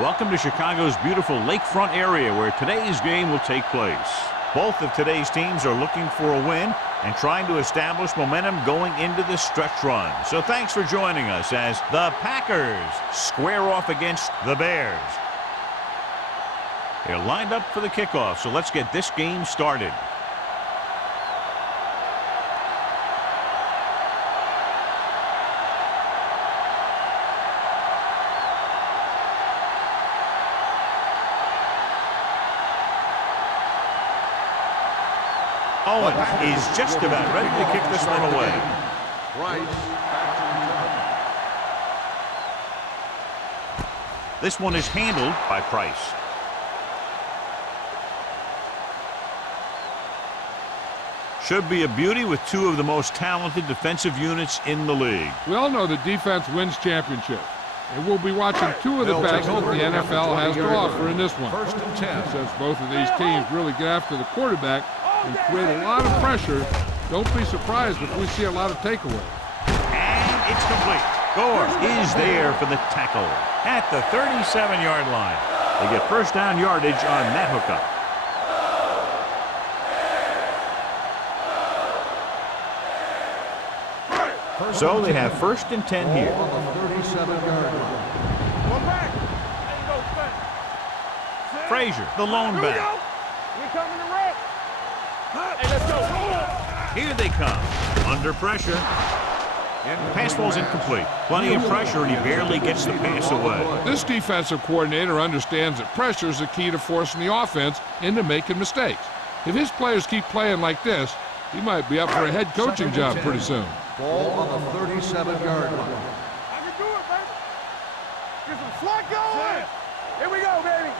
Welcome to Chicago's beautiful lakefront area where today's game will take place. Both of today's teams are looking for a win and trying to establish momentum going into the stretch run. So thanks for joining us as the Packers square off against the Bears. They're lined up for the kickoff, so let's get this game started. Owen is just about ready to kick this one away. This one is handled by Price. Should be a beauty with two of the most talented defensive units in the league. We all know that defense wins championships. And we'll be watching two of the best that the NFL has to offer in this one. Since both of these teams really get after the quarterback and create a lot of pressure, don't be surprised if we see a lot of takeaways. And it's complete. Gore is there for the tackle at the 37-yard line. They get first down yardage on that hookup. So they have first and 10 here. Frazier, the lone back. Here they come, under pressure. The pass ball's incomplete. Plenty of pressure, and he barely gets the pass away. This defensive coordinator understands that pressure is the key to forcing the offense into making mistakes. If his players keep playing like this, he might be up for a head coaching job pretty soon. Ball on the 37-yard line. I can do it, baby. Get some slack going. Here we go, baby.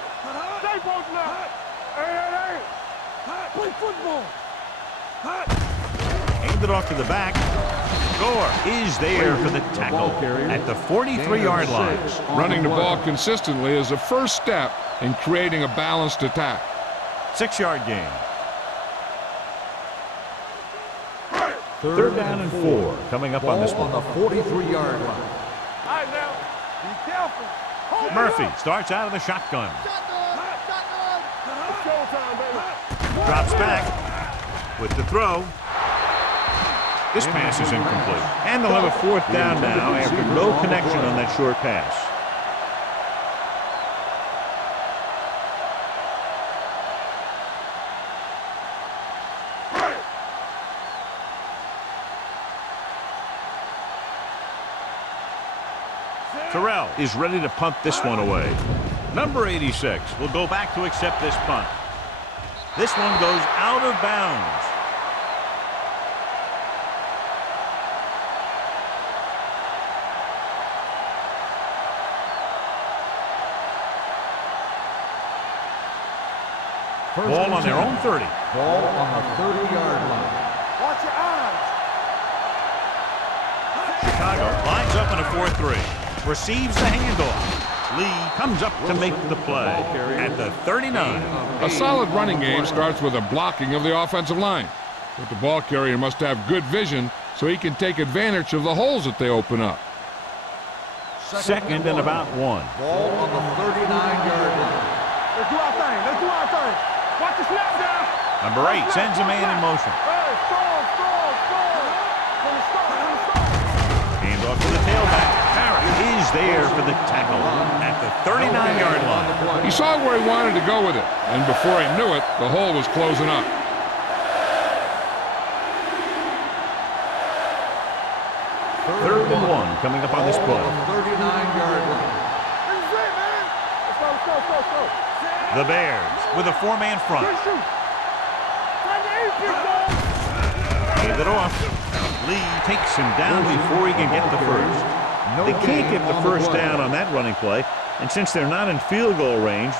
Stay broken up. Hey. Play football. Handed off to the back. Gore is there for the tackle at the 43-yard line. Running the ball consistently is the first step in creating a balanced attack. 6-yard gain. Third down and 4 coming up on this one. On the 43-yard line. All right, now. Be careful. Murphy starts out of the shotgun. Shotgun. It's showtime, baby. Drops back with the throw. This pass is incomplete. And they'll have a fourth down now after no connection on that short pass. Terrell is ready to punt this one away. Number 86 will go back to accept this punt. This one goes out of bounds. Ball on their own 30. Ball on the 30-yard line. Watch your eyes. Chicago lines up in a 4-3. Receives the handoff. Lee comes up to make the play at the 39. A solid running game starts with a blocking of the offensive line. But the ball carrier must have good vision so he can take advantage of the holes that they open up. Second and about 1. Ball on the 39-yard line. Let's do our thing. Watch the snap down. Number 8 sends a man in motion. Hey, score. Hand off to the tailback. Barrett is there for the tackle at the 39-yard line. He saw where he wanted to go with it, and before he knew it, the hole was closing up. Third and 1 coming up on this play. 39-yard line. This is it, man. Let's go. The Bears with a 4-man front. Good shoot. Time to aim, big dog. Hand it off. Lee takes him down before he can get the first. They can't get the first down on that running play, and since they're not in field goal range,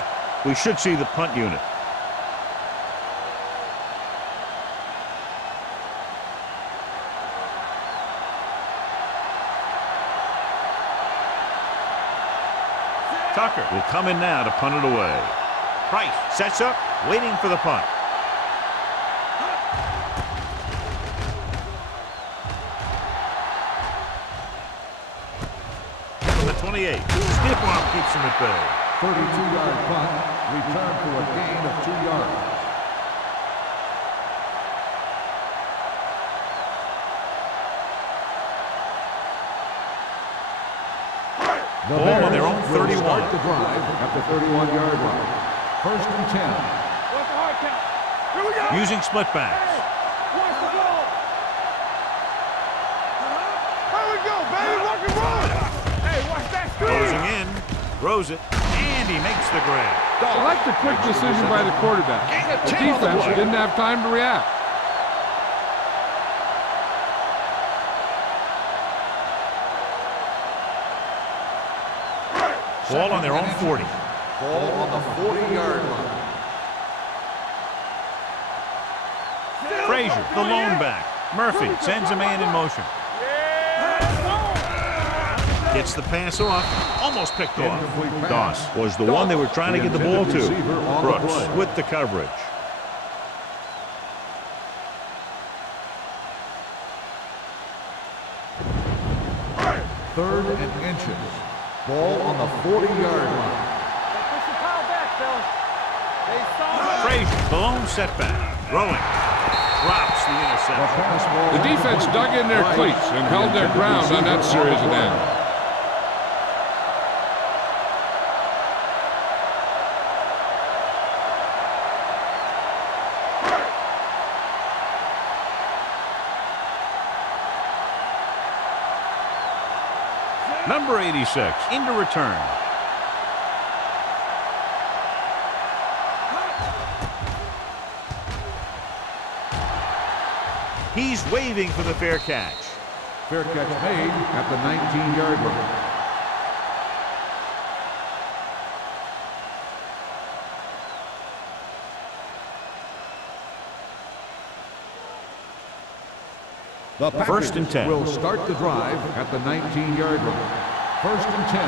we should see the punt unit. Tucker will come in now to punt it away. Price sets up, waiting for the punt. From the 28, stiff arm keeps him at bay. 32-yard punt, return for a gain of 2 yards. The Ball on their own Bears will 31. start the drive at the 31-yard line. First and 10. What's the hard count? Here we go. Using split backs. Watch the ball. Here we go, baby. Rock and roll. Hey, watch that screen. Closing in. Throws it. And he makes the grab. I like the quick decision by the quarterback. The defense didn't have time to react. Ball on their own 40. Ball on the 40-yard line. Frazier, the lone back. Murphy sends a man in motion. Gets the pass off. Almost picked off. Doss was the one they were trying to get the ball to. Brooks with the coverage. Third and inches. Ball on the 40-yard line. Push the pile back, fellas. They saw Frazier, the lone setback. Throwing. Drops the interception. The defense dug in their cleats and held their ground on that series of downs. Number 86 into return. He's waving for the fair catch. Fair catch made at the 19-yard line. The Packers First and 10. will start the drive at the 19-yard line. First and 10.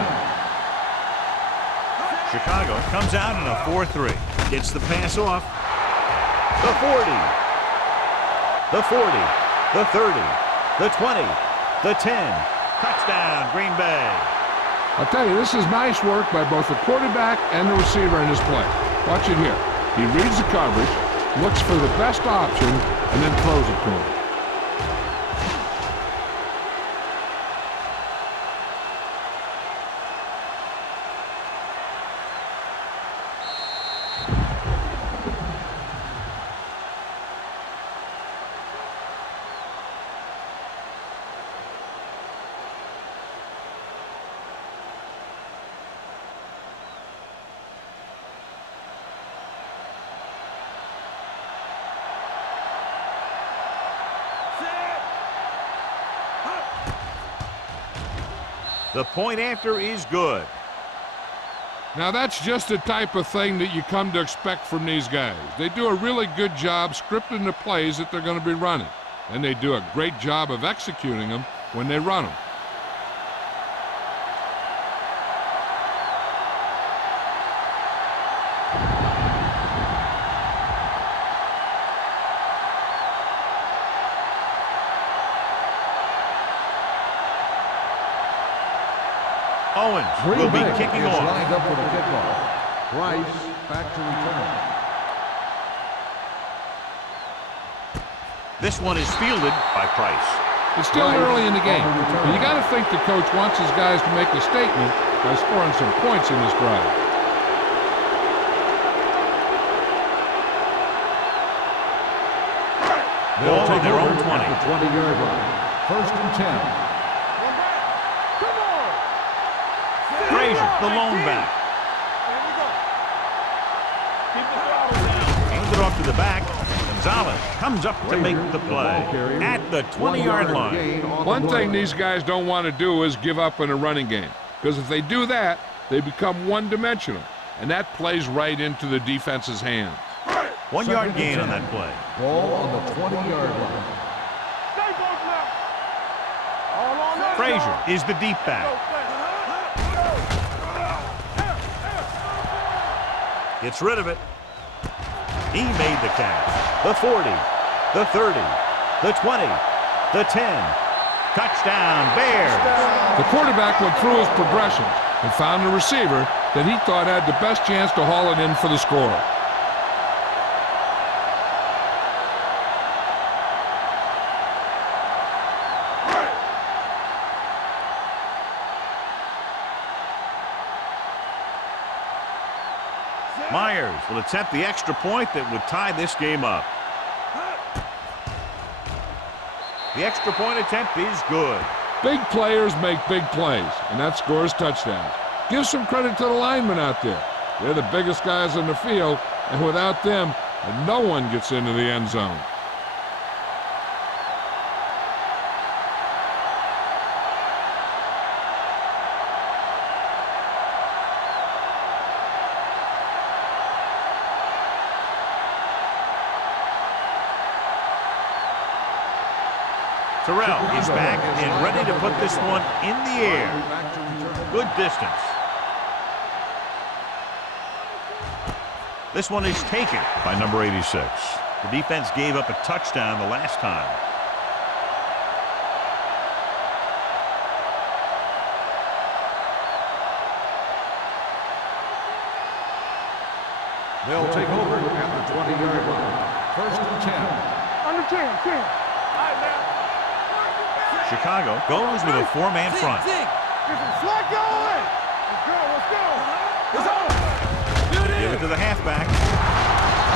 Chicago comes out in a 4-3. Gets the pass off. The 40. The 40. The 30. The 20. The 10. Touchdown, Green Bay. I'll tell you, this is nice work by both the quarterback and the receiver in this play. Watch it here. He reads the coverage, looks for the best option, and then throws it to him. The point after is good. Now that's just the type of thing that you come to expect from these guys. They do a really good job scripting the plays that they're going to be running. And they do a great job of executing them when they run them. Owens will Green be Bay kicking is off. lined up for the kickoff. Rice back to return. This one is fielded by Price. It's still early in the game, but you got to think the coach wants his guys to make a statement by scoring some points in this drive. Ball on their own 20. At the 20-yard line. First and 10. Come on. Frazier, the lone back. There we go. Keep the throttle down. Hands it off to the back. Gonzalez comes up to make the play at the 20-yard line. One thing these guys don't want to do is give up in a running game, because if they do that, they become one-dimensional, and that plays right into the defense's hands. 1 yard gain on that play. Ball on the 20-yard line. Stay both now. All on that. Frazier is the deep back. Gets rid of it. He made the catch. The 40, the 30, the 20, the 10. Touchdown, Bears. The quarterback went through his progressions and found the receiver that he thought had the best chance to haul it in for the score. Myers will attempt the extra point that would tie this game up. The extra point attempt is good. Big players make big plays, and that scores touchdowns. Give some credit to the linemen out there. They're the biggest guys on the field, and without them, no one gets into the end zone. Terrell is back and ready to put this one in the air. Good distance. This one is taken by number 86. The defense gave up a touchdown the last time. They'll take over at the 20-yard line. First and 10. Under 10. All right, now. Chicago goes with a four-man front. Get some slack going. Let's go. It's on. Give it to the halfback.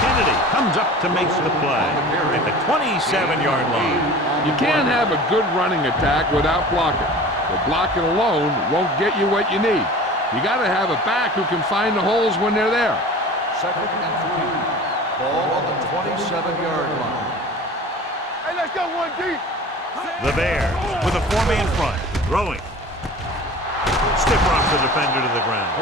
Kennedy comes up to make the play at the 27-yard line. You can't have a good running attack without blocking. But blocking alone won't get you what you need. You got to have a back who can find the holes when they're there. Second and 3. Ball on the 27-yard line. Hey, let's go one deep. The Bears with a four-man front. Throwing. Stiff rocks the defender to the ground.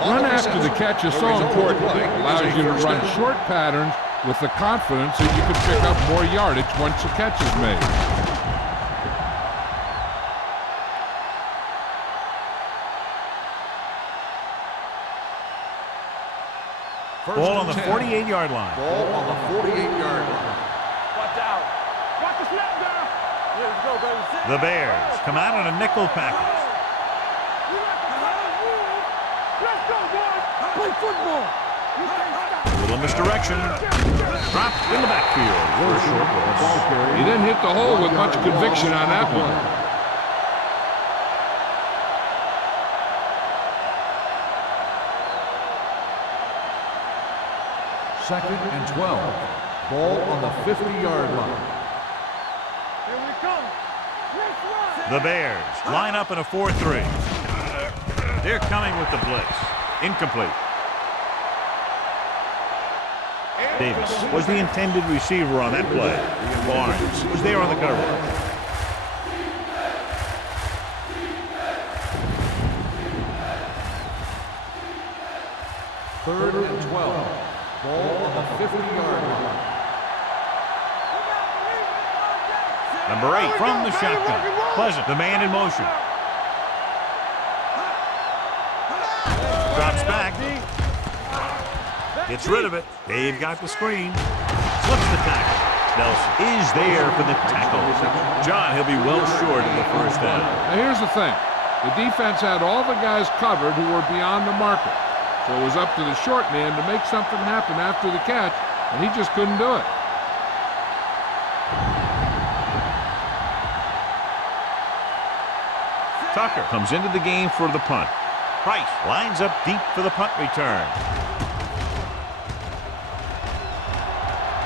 Run after the catch is so important. It allows you to run short patterns with the confidence that you can pick up more yardage once the catch is made. Ball on the 48-yard line. Ball on the 48-yard line. Watch out. Watch the snap down. Let's go, baby. The Bears come out on a nickel package. Let's go, boys. Play football. A little misdirection. Dropped in the backfield. Really short ball. He didn't hit the hole with much conviction on that one. Second and 12. Ball on the 50-yard line. Here we come. The Bears line up in a 4-3. They're coming with the blitz. Incomplete. Davis was the intended receiver on that play. Barnes was there on the cover. Third and 12. Ball on the 50-yard line. Number 8 from the shotgun. Pleasant, the man in motion. Drops back. Gets rid of it. They've got the screen. Slips the tackle. Nelson is there for the tackle. John, he'll be well short of the first down. Now here's the thing. The defense had all the guys covered who were beyond the marker. So it was up to the short man to make something happen after the catch, and he just couldn't do it. Tucker comes into the game for the punt. Price lines up deep for the punt return.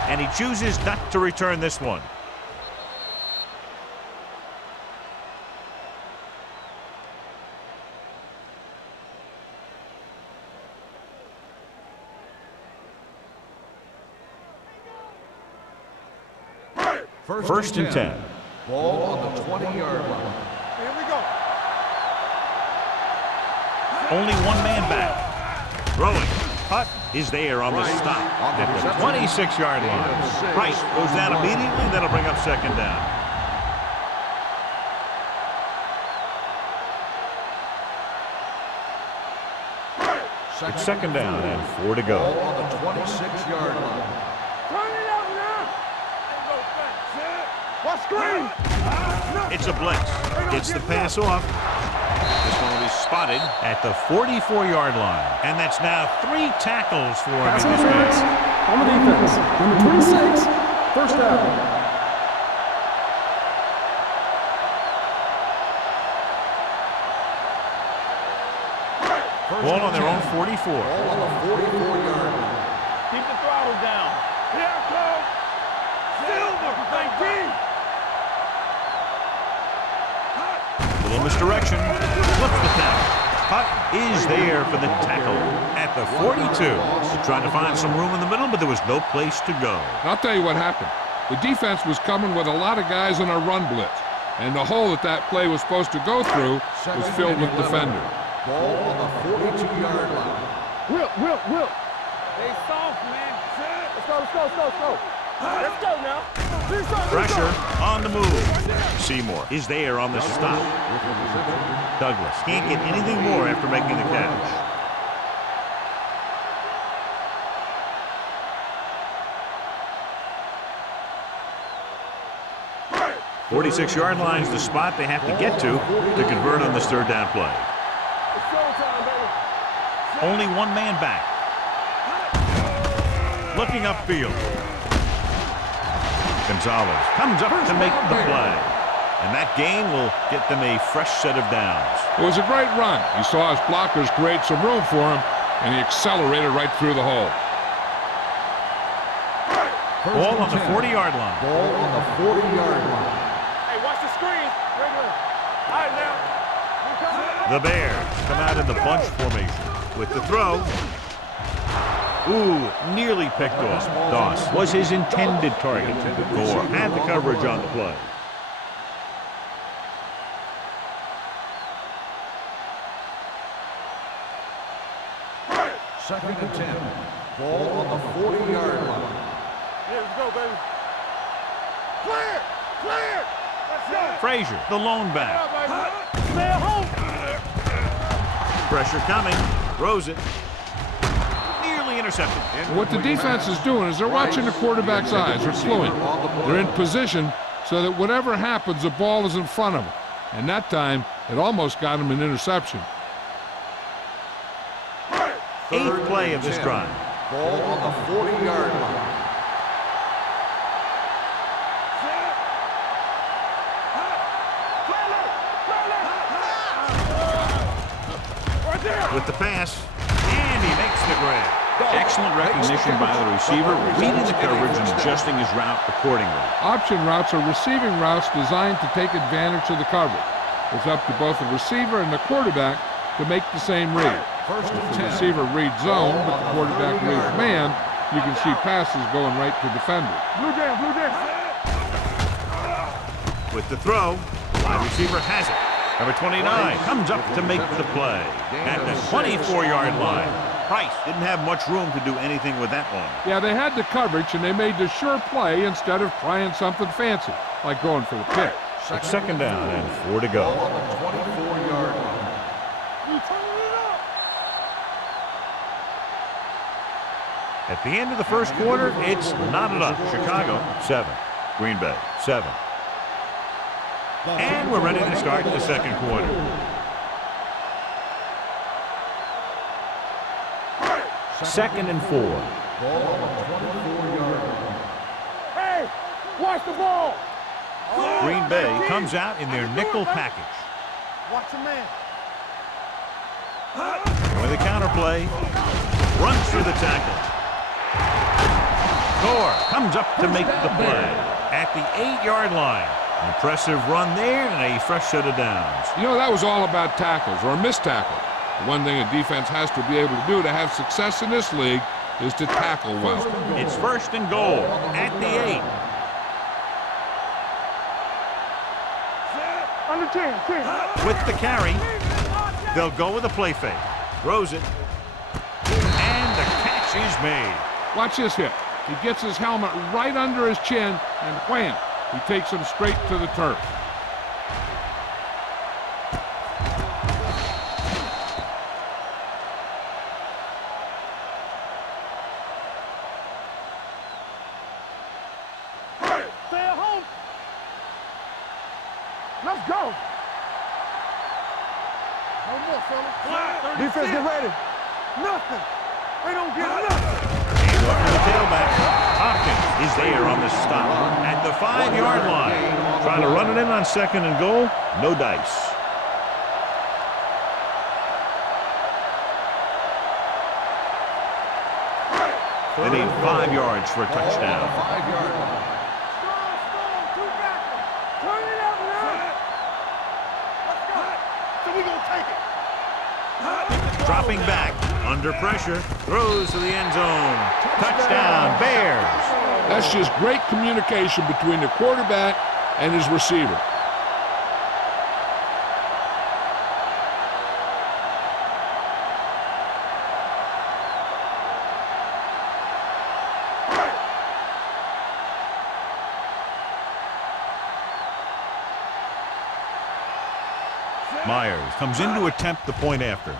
And he chooses not to return this one. First and 10. Ball on the 20-yard line. Here we go. Only one man back. Throwing. Putt is there on the stop at the 26-yard line. Price goes down immediately. That'll bring up second down. It's second down and 4 to go. Ball on the 26-yard line. Turn it up now. What screen? It's a blitz. Gets the pass off. This one will be spotted at the 44-yard line. And that's now 3 tackles for him Pass in this interference game. on the defense. Number 26, first down. Ball on their own 44. Ball on the 44-yard line. Keep the throttle down. Here comes Silver, 19. Little misdirection. Flips the tackle. Putt is there for the tackle at the 42. Trying to find some room in the middle, but there was no place to go. I'll tell you what happened. The defense was coming with a lot of guys in a run blitz, and the hole that play was supposed to go through was filled with defenders. Ball on the 42-yard line. Will. Stay soft, man. Let's go. Let's go now. Pressure on the move. Seymour is there on the stop. Douglas can't get anything more after making the catch. The 46-yard line is the spot they have to get to convert on this third down play. It's showtime, baby. Only one man back. Looking upfield. Gonzalez comes up to make the play. And that gain will get them a fresh set of downs. It was a great run. He saw his blockers create some room for him, and he accelerated right through the hole. Ball on the 40-yard line. Ball on the 40-yard line. Hey, watch the screen. Regular. All right, now. The Bears come out in the bunch formation with the throw. Ooh, nearly picked off. Doss was his intended target. Gore had the coverage on the play. Second and 10. Ball on the 40-yard line. Yeah, let's go, baby. Clear. Let's go. Frazier, the lone back. Stay at home. Pressure coming. Throws it. Nearly intercepted. What the defense is doing is they're watching the quarterback's eyes. They're slowing. They're in position so that whatever happens, the ball is in front of them. And that time, it almost got him an interception. 8th play of this drive. Ball on the 40-yard line. With the pass, and he makes the grab. Excellent recognition by the receiver, reading the coverage and adjusting his route accordingly. Option routes are receiving routes designed to take advantage of the coverage. It's up to both the receiver and the quarterback to make the same read. First If and the 10. receiver reads zone, but the quarterback reads man, you can see passes going right to defenders. Blue jam. With the throw, wide receiver has it. Number 29 comes up to make the play at the 24-yard line. Price didn't have much room to do anything with that one. Yeah, they had the coverage, and they made the sure play instead of trying something fancy, like going for the pick. It's second down and 4 to Ball go. on the 24-yard line. You turning it up. At the end of the first quarter, it's knotted up. Chicago, 7. Green Bay, 7. And we're ready to start the second quarter. Second and 4. Ball on the 24-yard line. Hey, watch the ball. Green Bay comes out in their nickel package. Watch the man. With a counterplay, runs through the tackle. Gore comes up to make the play at the 8-yard line. Impressive run there and a fresh set of downs. You know, that was all about tackles or missed tackle. The one thing a defense has to be able to do to have success in this league is to tackle well. It's first and goal at the 8. Under 10. With the carry, they'll go with a play fake. Throws it, and the catch is made. Watch this hit. He gets his helmet right under his chin, and wham, he takes him straight to the turf. Stay at home. Let's go. No more, fellas. Defense, get ready. Nothing. They don't get nothing. And up to the tailback. Hopkins is there on the stop at the 5-yard line. Trying to run it in on 2nd and goal. No dice. They need 5 yards for a touchdown. 5-yard line. Strong, two backers. Turn it up now. Let's go. So we gonna take it. Dropping back, under pressure, throws to the end zone. Touchdown, Bears. That's just great communication between the quarterback and his receiver. Myers comes in to attempt the point after.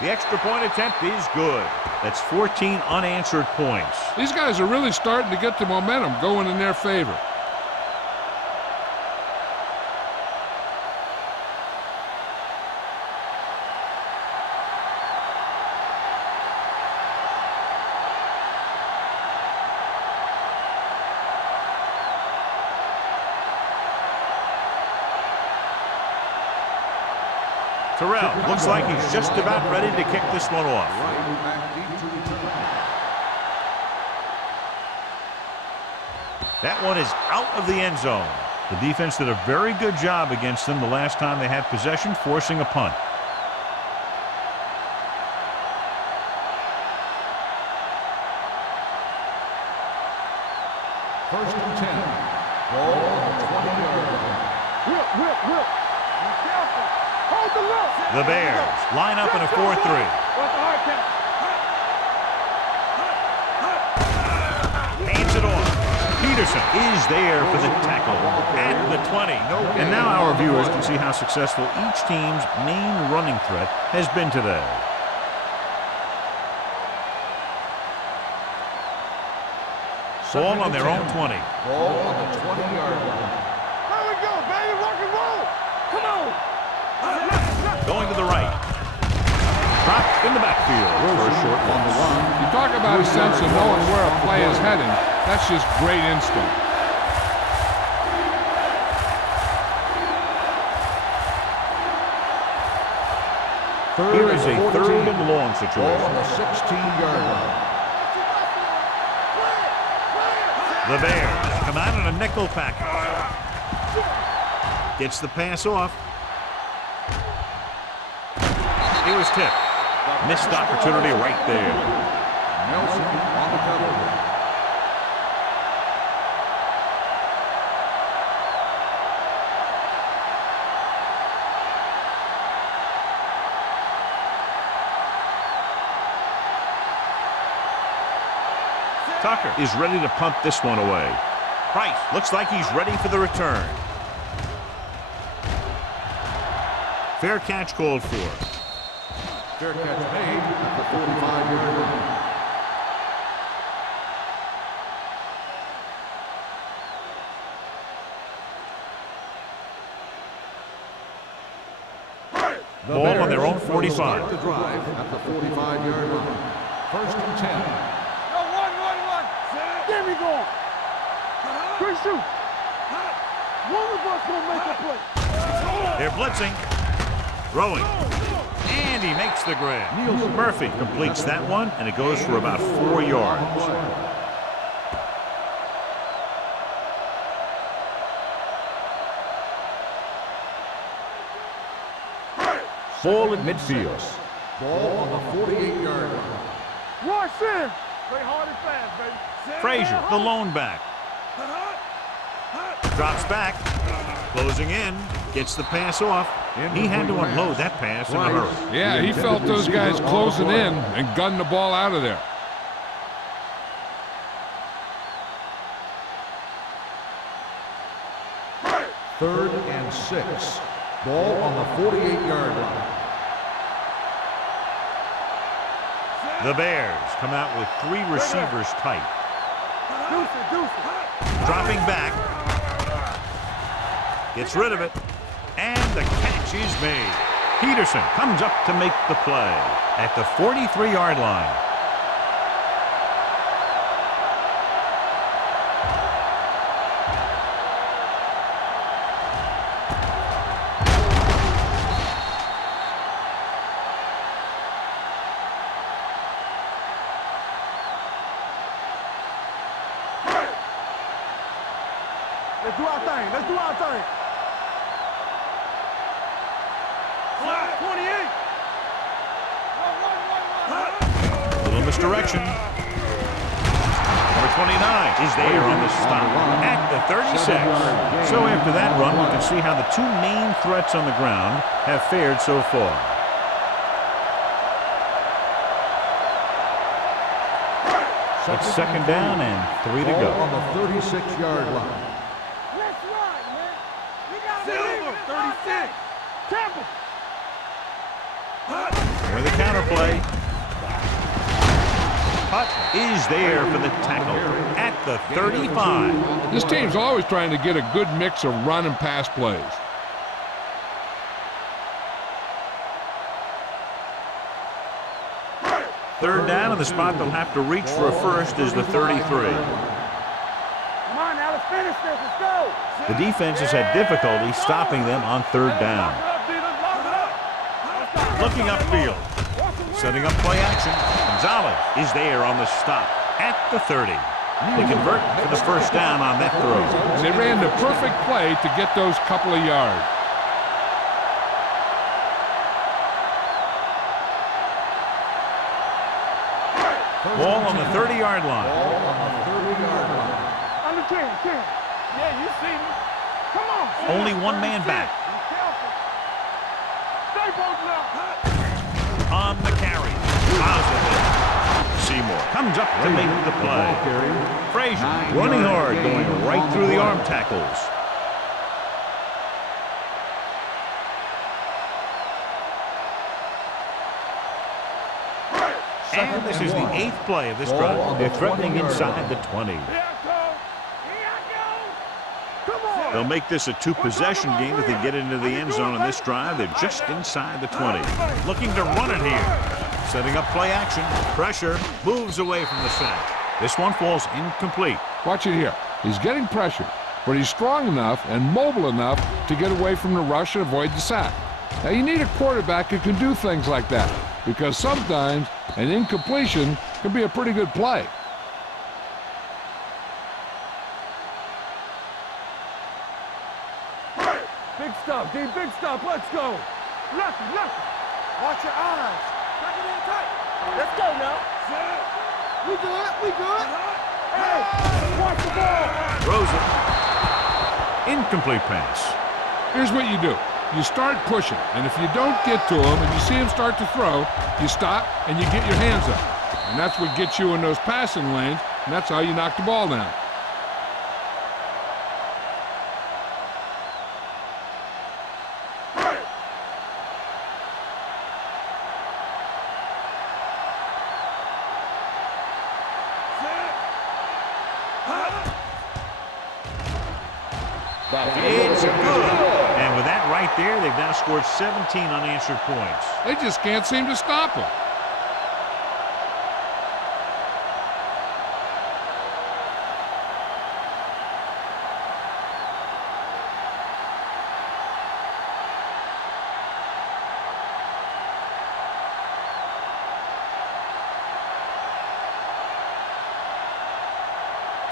The extra point attempt is good. That's 14 unanswered points. These guys are really starting to get the momentum going in their favor. Terrell looks like he's just about ready to kick this one off. Right back deep to return. That one is out of the end zone. The defense did a very good job against them the last time they had possession, forcing a punt. First and 10. Ball on the 20-yard line. Whip. Be careful. Hold the look. The Bears line up in a 4-3. What's the hard count? Hands it off. Peterson is there for the tackle at the 20. And now our viewers can see how successful each team's main running threat has been today. Ball on their own 20. Ball on the 20-yard line. There we go, baby. Rock and roll. Come on. Going to the right. Dropped in the backfield for a short loss. You talk about a sense of knowing where a play is heading. That's just great instinct. Here is a 3rd and long Ball situation. on the 16-yard line. The Bears come out in a nickel package. Gets the pass off. It was tipped. Missed opportunity right there. Nelson on the cover. Tucker is ready to punt this one away. Price looks like he's ready for the return. Fair catch called for. Fair catch made at the 45-yard line. The Ball on Bears their own will 45. start the drive at the 45-yard line. First and 10. Go, one. There we go. Quick shoot. One of us gonna make a play. They're blitzing. Throwing. And he makes the grab. Murphy completes that one, and it goes for about 4 yards. Ball at midfield. Ball on the 48-yard line. Watch in. Play hard and fast, baby. Frazier, the lone back. Drops back. Closing in. Gets the pass off. He had to unload that pass in a hurry. Yeah, he felt those guys closing in and gunned the ball out of there. Third and 6. Ball on the 48-yard line. The Bears come out with 3 receivers tight. Deuce it. Dropping back. Gets rid of it. And the catch is made. Peterson comes up to make the play at the 43-yard line. Let's do our thing. Let's do our thing. Flat 28. Little misdirection. Number 29 is there on the stop at the 36. So after that run, we can see how the two main threats on the ground have fared so far. It's second down and 3 to go. On the 36-yard line. Let's run, man. We got Silver 36. Temple. With the counterplay. Putt is there for the tackle at the 35. This team's always trying to get a good mix of run and pass plays. Third down, and the spot they'll have to reach for a first is the 33. Come on now, let's finish this. Let's go. The defense has had difficulty stopping them on third down. Looking upfield. Setting up play action. Gonzalez is there on the stop at the 30. They convert for the first down on that throw. They ran the perfect play to get those couple of yards. Ball on the 30-yard line. On the 10. Yeah, you see me. Come on. Only one man back. Be careful. Stay posted up. On the carry. Positive. Seymour comes up to make the play. Frazier running hard, going right through the arm tackles. And this is the 8th play of this drive. They're threatening inside the 20. Here I go. Come on. They'll make this a two-possession game if they get into the end zone in this drive. They're just inside the 20. Looking to run it here. Setting up play action. Pressure. Moves away from the sack. This one falls incomplete. Watch it here. He's getting pressure, but he's strong enough and mobile enough to get away from the rush and avoid the sack. Now, you need a quarterback who can do things like that, because sometimes an incompletion can be a pretty good play. Big stop, D. Big stop. Let's go. Lucky. Watch your eyes. Tuck it in tight. Let's go now. We good. Hey, watch the ball. Throws it. Incomplete pass. Here's what you do. You start pushing, and if you don't get to him and you see him start to throw, you stop and you get your hands up. And that's what gets you in those passing lanes, and that's how you knock the ball down. It's good. And with that right there, they've now scored 17 unanswered points. They just can't seem to stop him.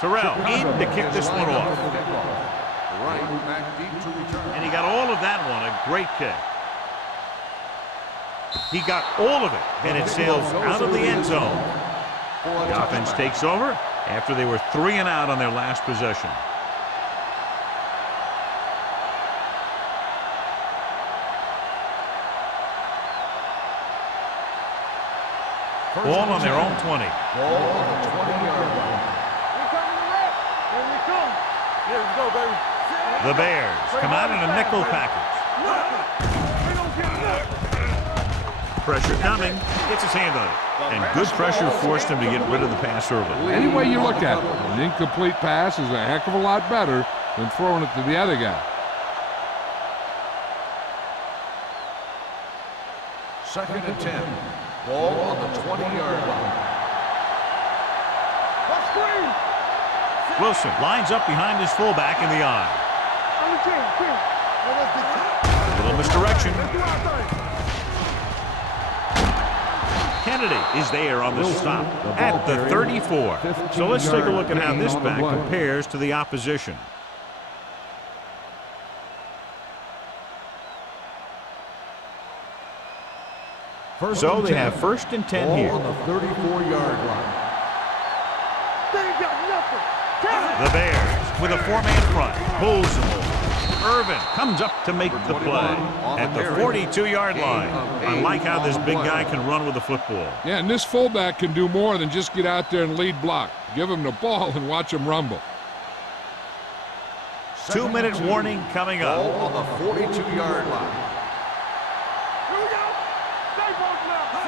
Terrell in to kick this one off. Right back deep to return. And he got all of that one, a great kick. He got all of it, and it sails out of the end zone. The offense takes over after they were 3 and out on their last possession. Ball on their own 20. Ball on the 20-yard line. We coming to wreck. Here we come. Here we go, baby. The Bears come out in a nickel package. We don't get nothing. Pressure coming. Gets his hand on it. And good pressure forced him to get rid of the pass early. Any way you look at it, an incomplete pass is a heck of a lot better than throwing it to the other guy. Second and 10. Ball on the 20-yard line. Wilson lines up behind his fullback in the eye. A little misdirection. Kennedy is there on the stop at the 34. So let's take a look at how this back compares to the opposition. So they have first and 10 here. On the 34-yard line. The Bears with a four-man front. Pulls the ball. Irvin comes up to make the play at the 42-yard line. I like how this big guy can run with the football. Yeah, and this fullback can do more than just get out there and lead block. Give him the ball and watch him rumble. 2-minute warning coming up. Ball on the 42-yard line.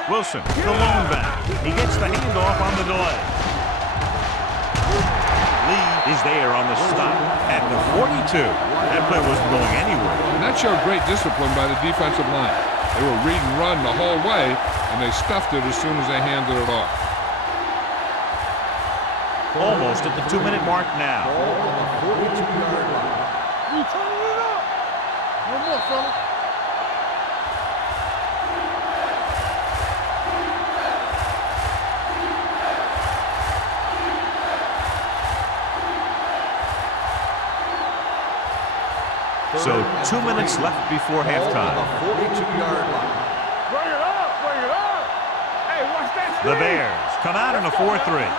Wilson, the lone back. He gets the handoff on the delay. Lee is there on the stop at the 42. That play wasn't going anywhere. And that showed great discipline by the defensive line. They were read and run the whole way, and they stuffed it as soon as they handed it off. Almost at the 2-minute mark now. Ball on the 42-yard line. You turning it up. One more, fella. So 2 minutes left before halftime. On the 42-yard line. Bring it up, bring it up. Hey, watch that speed. The Bears come out in a 4-3. Here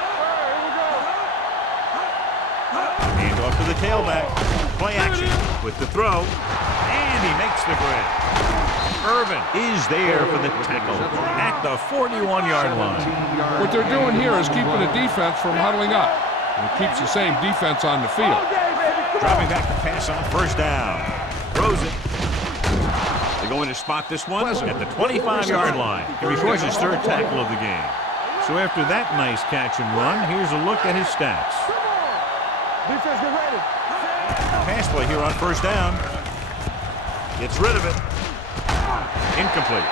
we go. Handoff to the tailback. Play action with the throw. And he makes the grab. Irvin is there for the tackle at the 41-yard line. What they're doing here is keeping the defense from huddling up. And it keeps the same defense on the field. Dropping back to pass on first down. Throws it. They're going to spot this one at the 25-yard line. He records his third tackle of the game. So after that nice catch and run, here's a look at his stats. Defense, get ready. Pass play here on first down. Gets rid of it. Incomplete.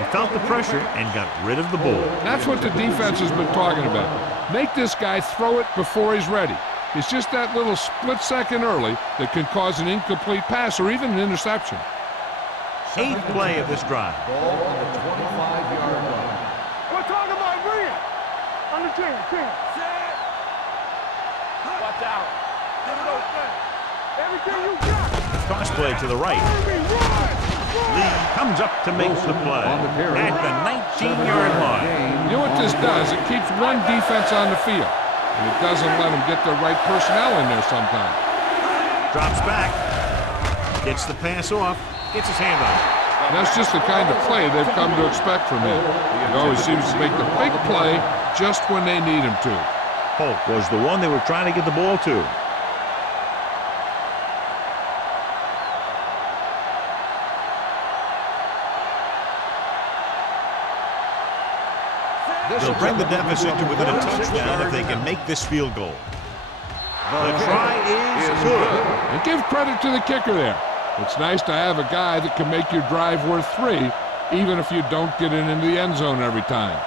He felt the pressure and got rid of the ball. That's what the defense has been talking about. Make this guy throw it before he's ready. It's just that little split second early that can cause an incomplete pass or even an interception. 8th play of this drive. Ball on the 25-yard line. We're talking about bring it. On the 10. Set. Watch out. Give it open. Everything you got. Toss play to the right. Lee comes up to make the play at the 19-yard line. You know what this does? It keeps one defense on the field. And it doesn't let them get the right personnel in there sometimes. Drops back. Gets the pass off. Gets his hand on it. And that's just the kind of play they've come to expect from him. He always seems to make the big play just when they need him to. Polk was the one they were trying to get the ball to. They'll bring the deficit to within a touchdown if they can make this field goal. The try is good. And give credit to the kicker there. It's nice to have a guy that can make your drive worth 3, even if you don't get it into the end zone every time.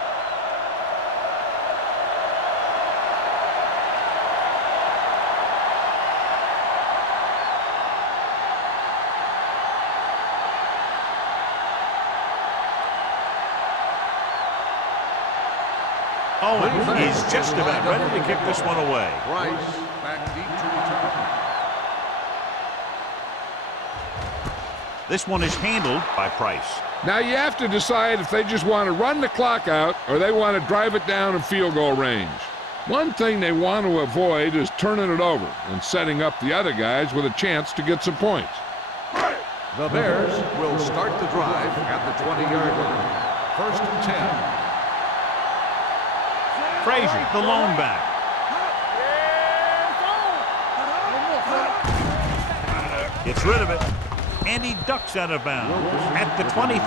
Owen is just about ready to kick this one away. Rice back deep to return. This one is handled by Price. Now you have to decide if they just want to run the clock out or they want to drive it down in field goal range. One thing they want to avoid is turning it over and setting up the other guys with a chance to get some points. The Bears will start the drive at the 20-yard line. First and 10. Frazier, the lone back. Gets rid of it, and he ducks out of bounds at the 23.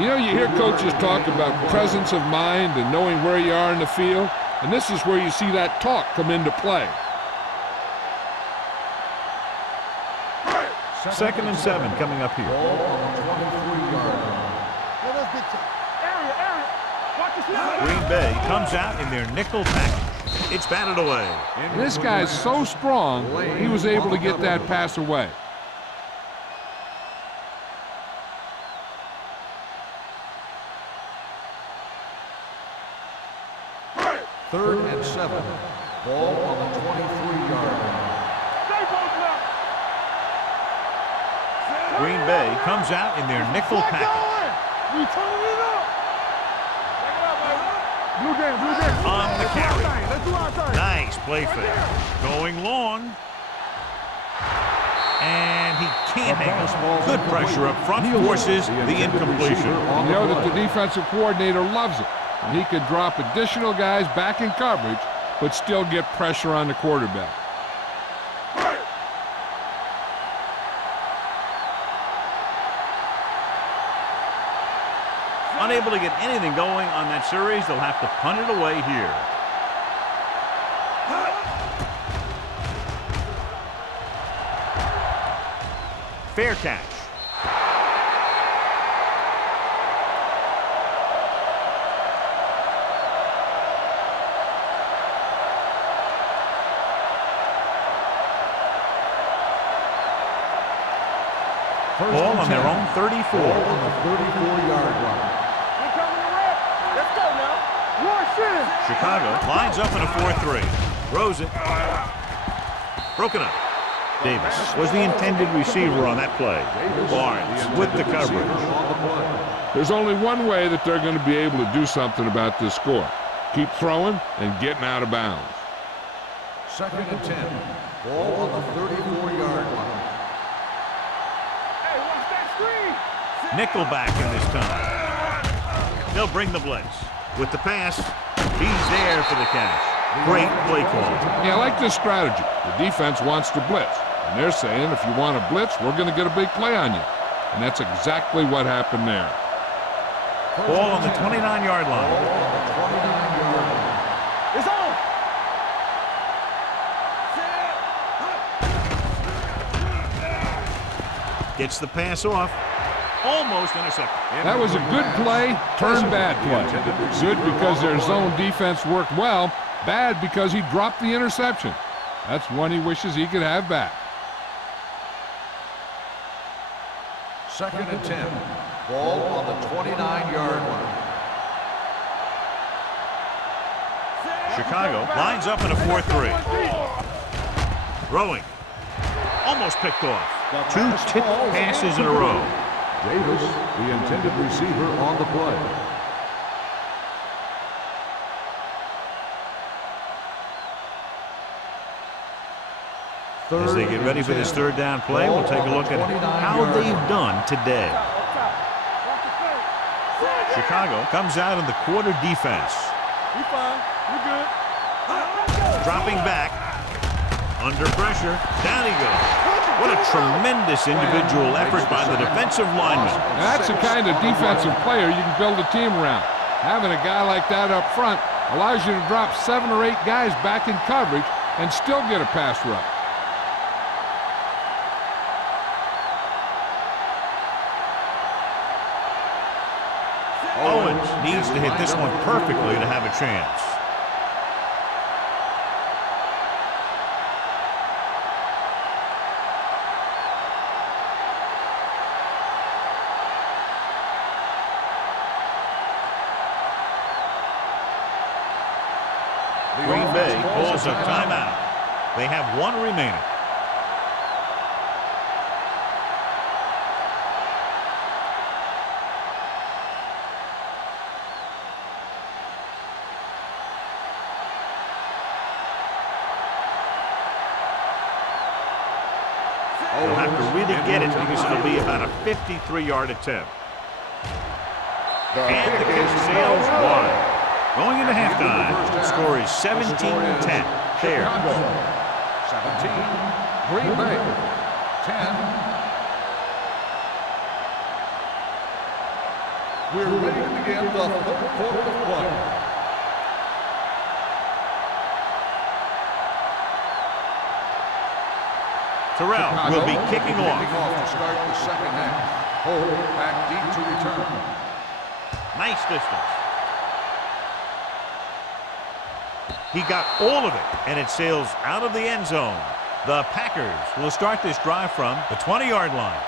You know, you hear coaches talk about presence of mind and knowing where you are in the field, and this is where you see that talk come into play. 2nd and 7 coming up here. Ball on the 23-yard line. Let us get Green Bay comes out in their nickel package. It's batted away. This guy's so strong, he was able to get that pass away. Third and 7. Ball on the 23-yard line. Green Bay comes out in their nickel package. We turning it up. Blue game, blue game. On the carry. Let's do our thing. Nice play fake. Going long. And he can't hang on. Good pressure up front forces the incompletion. You know that the defensive coordinator loves it. And he could drop additional guys back in coverage, but still get pressure on the quarterback. Unable to get anything going on that series, they'll have to punt it away here. Fair catch. Ball on their own 34. Ball on the 34-yard line. Let's go now. Rush in. Chicago lines up in a 4-3. Throws it. Broken up. Davis was the intended receiver on that play. Barnes with the coverage. There's only one way that they're going to be able to do something about this score. Keep throwing and getting out of bounds. Second and 10. Ball on the 34-yard line. Hey, watch that screen. Nickelback in this time. They'll bring the blitz. With the pass, he's there for the catch. Great play call. Yeah, I like this strategy. The defense wants to blitz. And they're saying, if you want to blitz, we're going to get a big play on you. And that's exactly what happened there. Ball on the 29-yard line. It's on. Gets the pass off. Almost intercepted. That was a good play, turned bad play. Good because their zone defense worked well. Bad because he dropped the interception. That's one he wishes he could have back. Second and 10. Ball on the 29-yard line. Chicago lines up in a 4-3. Throwing. Almost picked off. 2 tipped passes in a row. Davis, the intended receiver on the play. As they get ready for this third down play, we'll take a look at how they've done today. Chicago comes out in the quarter defense. We fine. We good. Dropping back. Under pressure. Down he goes. What a tremendous individual effort by the defensive lineman. That's the kind of defensive player you can build a team around. Having a guy like that up front allows you to drop 7 or 8 guys back in coverage and still get a pass rush. Owens needs to hit this one perfectly to have a chance. Green Bay calls a timeout. They have 1 remaining. They'll have to really get it because it'll be about a 53-yard attempt. And the kick sails wide. Going into halftime, the score is 17-10. There. 17. Green Bay. 10. We're ready to begin the third quarter of play. Terrell will be kicking off. To start the second half. Hold back deep to return. Nice distance. He got all of it, and it sails out of the end zone. The Packers will start this drive from the 20-yard line.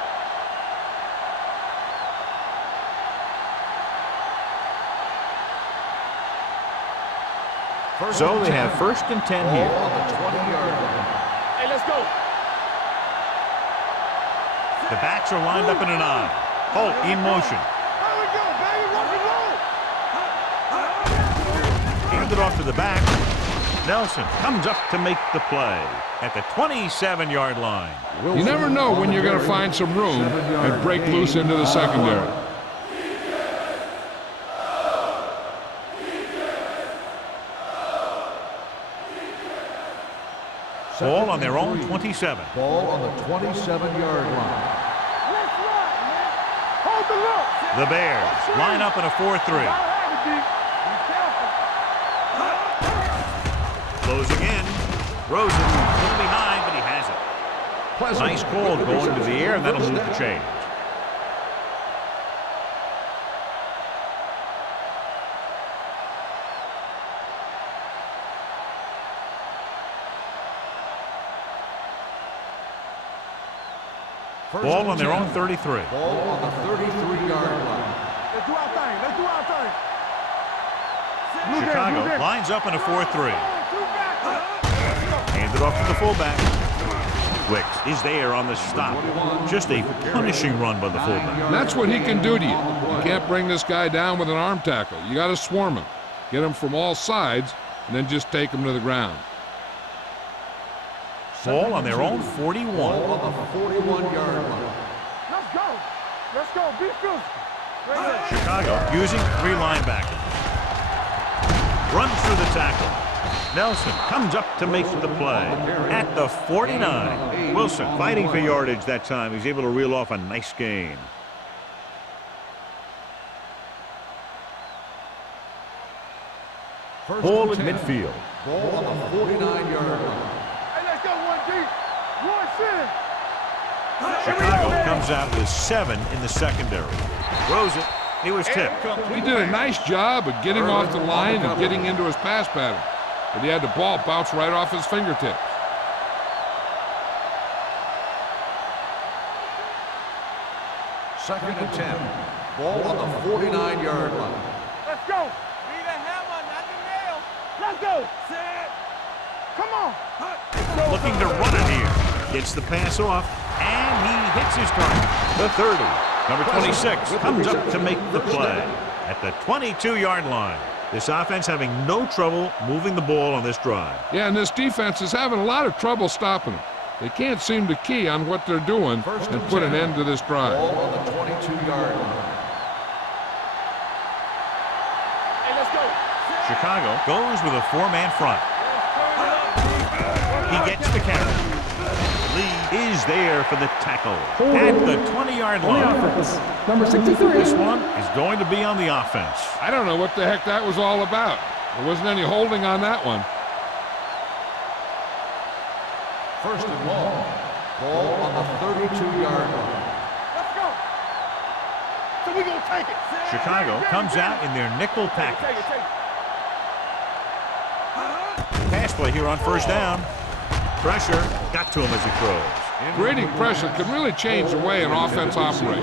So they have 1st and 10 here. On the 20-yard line. Hey, let's go. The backs are lined up in an I. Holt in motion. There we go, baby. Rock and roll. Handed off to the back. Nelson comes up to make the play at the 27-yard line. You never know when you're going to find some room and break loose into the secondary. Ball on their own 27. Ball on the 27-yard line. Let's run, man. Hold the look. The Bears line up in a 4-3. Closing in. Rosen still behind, but he has it. Nice call going to the air, and that'll move the chains. Ball on their own 33. Ball on the 33-yard line. Let's do our thing. Let's do our thing. Chicago lines up in a 4-3. Handed off to the fullback. Wicks is there on the stop. Just a punishing run by the fullback. That's what he can do to you. You can't bring this guy down with an arm tackle. You got to swarm him. Get him from all sides, and then just take him to the ground. Ball on their own 41. Ball on the 41-yard line. Let's go. Let's go. Be physical. Chicago using 3 linebackers. Runs through the tackle. Nelson comes up to make the play at the 49. Wilson fighting for yardage that time. He's able to reel off a nice gain. Ball at midfield. Ball on the 49-yard line. Hey, let's go. One deep. One center. Chicago comes out with 7 in the secondary. Throws it. He was tipped. He did a nice job of getting off the line and getting into his pass pattern, but he had the ball bounce right off his fingertips. Second and 10. Ball on the 49-yard line. Let's go. Be the hammer, not the nail. Let's go. Set. Come on. Looking to run it here. Gets the pass off, and he hits his target. The 30. Number 26 comes up to make the play at the 22-yard line. This offense having no trouble moving the ball on this drive. Yeah, and this defense is having a lot of trouble stopping them. They can't seem to key on what they're doing and put an end to this drive. Ball on the 22-yard line. Hey, let's go. Chicago goes with a 4-man front. He gets the carry. Lee is there for the tackle at the 20-yard On the line. offense, number 63. This one is going to be on the offense. I don't know what the heck that was all about. There wasn't any holding on that one. First and long. Ball on the 32-yard line. Let's go. So we're going to take it. Chicago comes out in their nickel Take package. it, take it. Pass play here on first down. Pressure got to him as he throws. Creating pressure can really change the way an offense operates.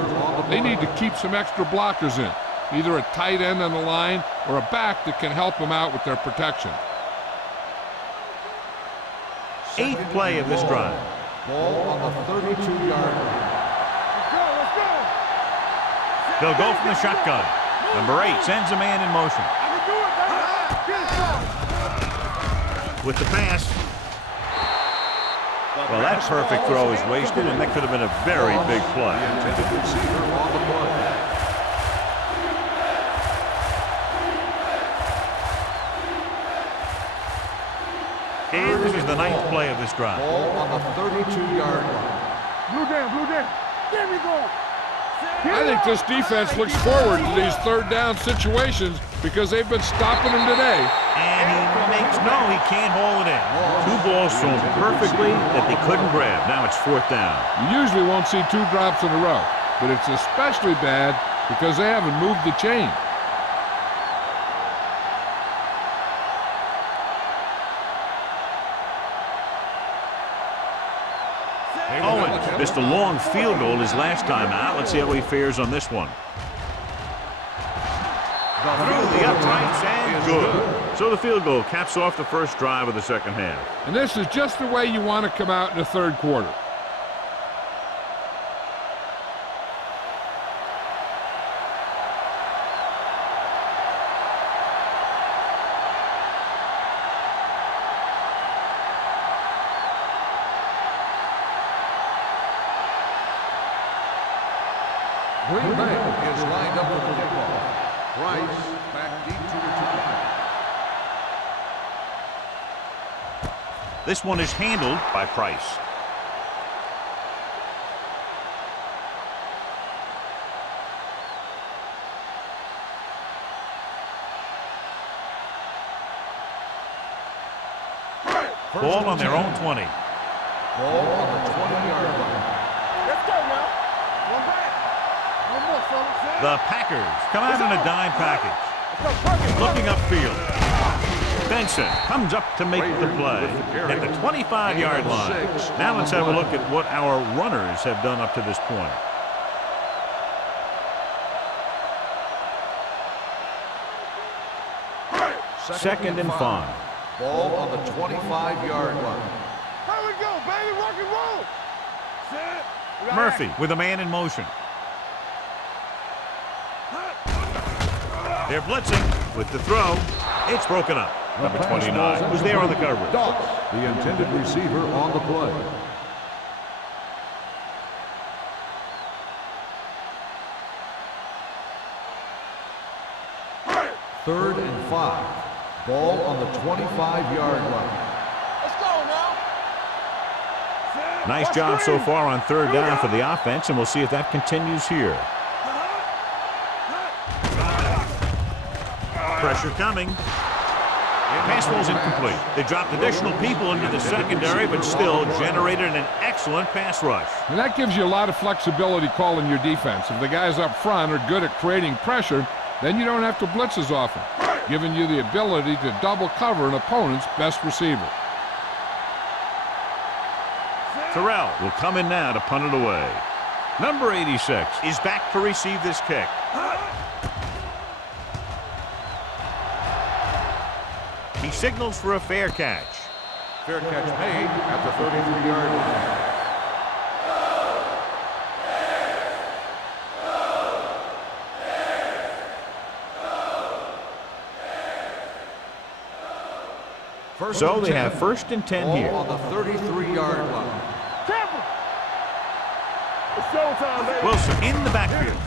They need to keep some extra blockers in, either a tight end on the line or a back that can help them out with their protection. 8th play of this drive. Ball on the 32-yard line. Let's go, let's go. They'll go from the shotgun. Number 8 sends a man in motion. I can do it, baby. Get it started. With the pass. Well, that perfect throw is wasted, and that could have been a very big play. Intended receiver on the play. And this is the 9th play of this drive. Ball on the 32-yard line. Blue down, blue down. There we go. I think this defense looks forward to these third down situations because they've been stopping them today. And he makes no, he can't haul it in. 2 balls thrown perfectly that they couldn't grab. Now it's 4th down. You usually won't see 2 drops in a row, but it's especially bad because they haven't moved the chain. Owens missed a long field goal his last time out. Let's see how he fares on this one. Through the uprights and good. So the field goal caps off the first drive of the second half. And this is just the way you want to come out in the third quarter. Green Bay is lined up with the kickoff. Price back deep to return. This one is handled by Price. Ball on their own 20. Ball on the 20-yard line. Let's go now. One back. One more, fellas. The Packers come out in a dime package. Looking upfield. Benson comes up to make the play at the 25-yard line. Now let's have a look at what our runners have done up to this point. Second and 5. Ball on the 25-yard line. Here we go, baby. Rock and roll. Set. Murphy with a man in motion. They're blitzing with the throw. It's broken up. Number 29 was there on the coverage. Doss, the intended receiver on the play. Third and 5. Ball on the 25-yard line. Let's go now. Nice job so far on third down for the offense, and we'll see if that continues here. Pressure coming. Pass ball's incomplete. They dropped additional people into the secondary, but still generated an excellent pass rush. And that gives you a lot of flexibility calling your defense. If the guys up front are good at creating pressure, then you don't have to blitz as often, giving you the ability to double cover an opponent's best receiver. Terrell will come in now to punt it away. Number 86 is back to receive this kick. He signals for a fair catch. Fair catch made at the 33-yard line. So they have first and 10 here. On the 33-yard line. It's showtime, baby. Wilson in the backfield.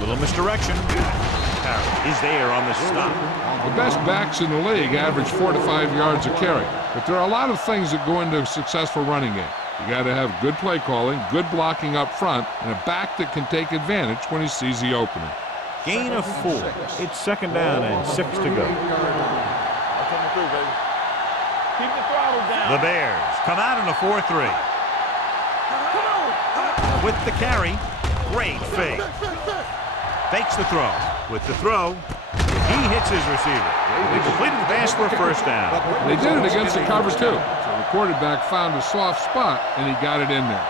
Little misdirection. Parrott is there on the stop. The best backs in the league average 4 to 5 yards a carry. But there are a lot of things that go into a successful running game. You got to have good play calling, good blocking up front, and a back that can take advantage when he sees the opening. Gain of 4. It's second down and 6 to go. I'm coming through, baby. Keep the throttle down. The Bears come out in a 4-3. With the carry, great fake. Fakes the throw. With the throw, he hits his receiver. They completed the pass for a first down. They did it against the cover, too. So the quarterback found a soft spot, and he got it in there.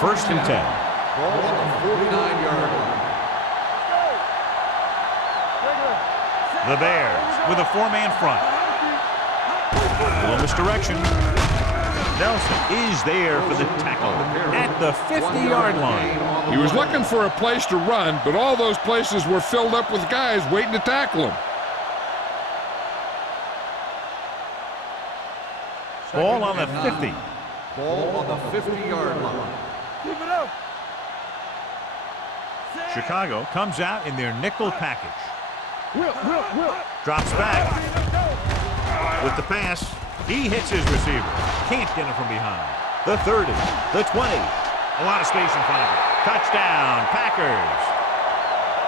First and 10. Ball on the 49-yard line. The Bears with a 4-man front. A little misdirection. Nelson is there for the tackle at the 50-yard line. He was looking for a place to run, but all those places were filled up with guys waiting to tackle him. Ball on the 50. Ball on the 50-yard line. Keep it up. Chicago comes out in their nickel package. Whip. Drops back. With the pass, he hits his receiver. Can't get him from behind. The 30, the 20. A lot of space in front of him. Touchdown, Packers.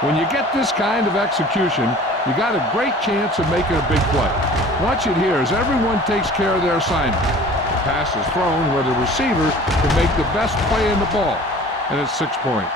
When you get this kind of execution, you got a great chance of making a big play. Watch it here as everyone takes care of their assignment. The pass is thrown where the receiver can make the best play in the ball, and it's 6 points.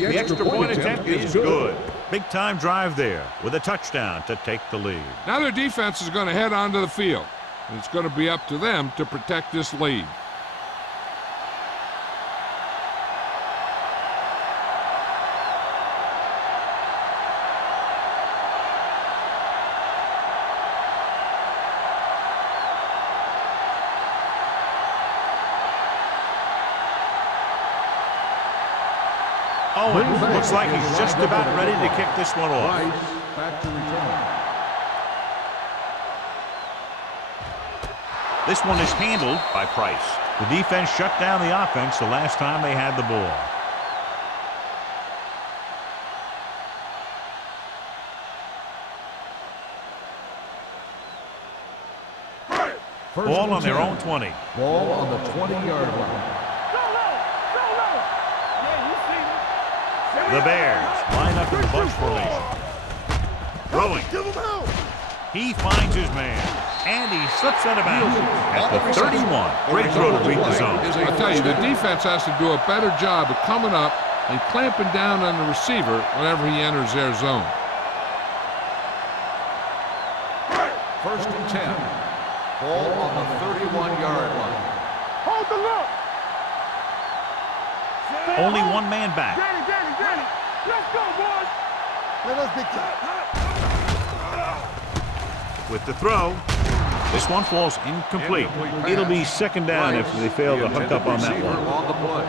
The extra point attempt is good. Big-time drive there with a touchdown to take the lead. Now their defense is going to head onto the field, and it's going to be up to them to protect this lead. Owen looks like he's just about ready to kick this one off. Back to return. This one is handled by Price. The defense shut down the offense the last time they had the ball. Ball on their own 20. Ball on the 20-yard line. The Bears line up in the bunch formation. Throwing. He finds his man. And he slips out of bounds at the 31. Great throw to beat the zone. I'll tell you, the defense has to do a better job of coming up and clamping down on the receiver whenever he enters their zone. First and 10. Ball on the 31-yard line. Hold the look. Only one man back. Danny. Let's go, boys. Let us big time. With the throw, this one falls incomplete. It'll be second down if they fail to hook up on that one. On the play.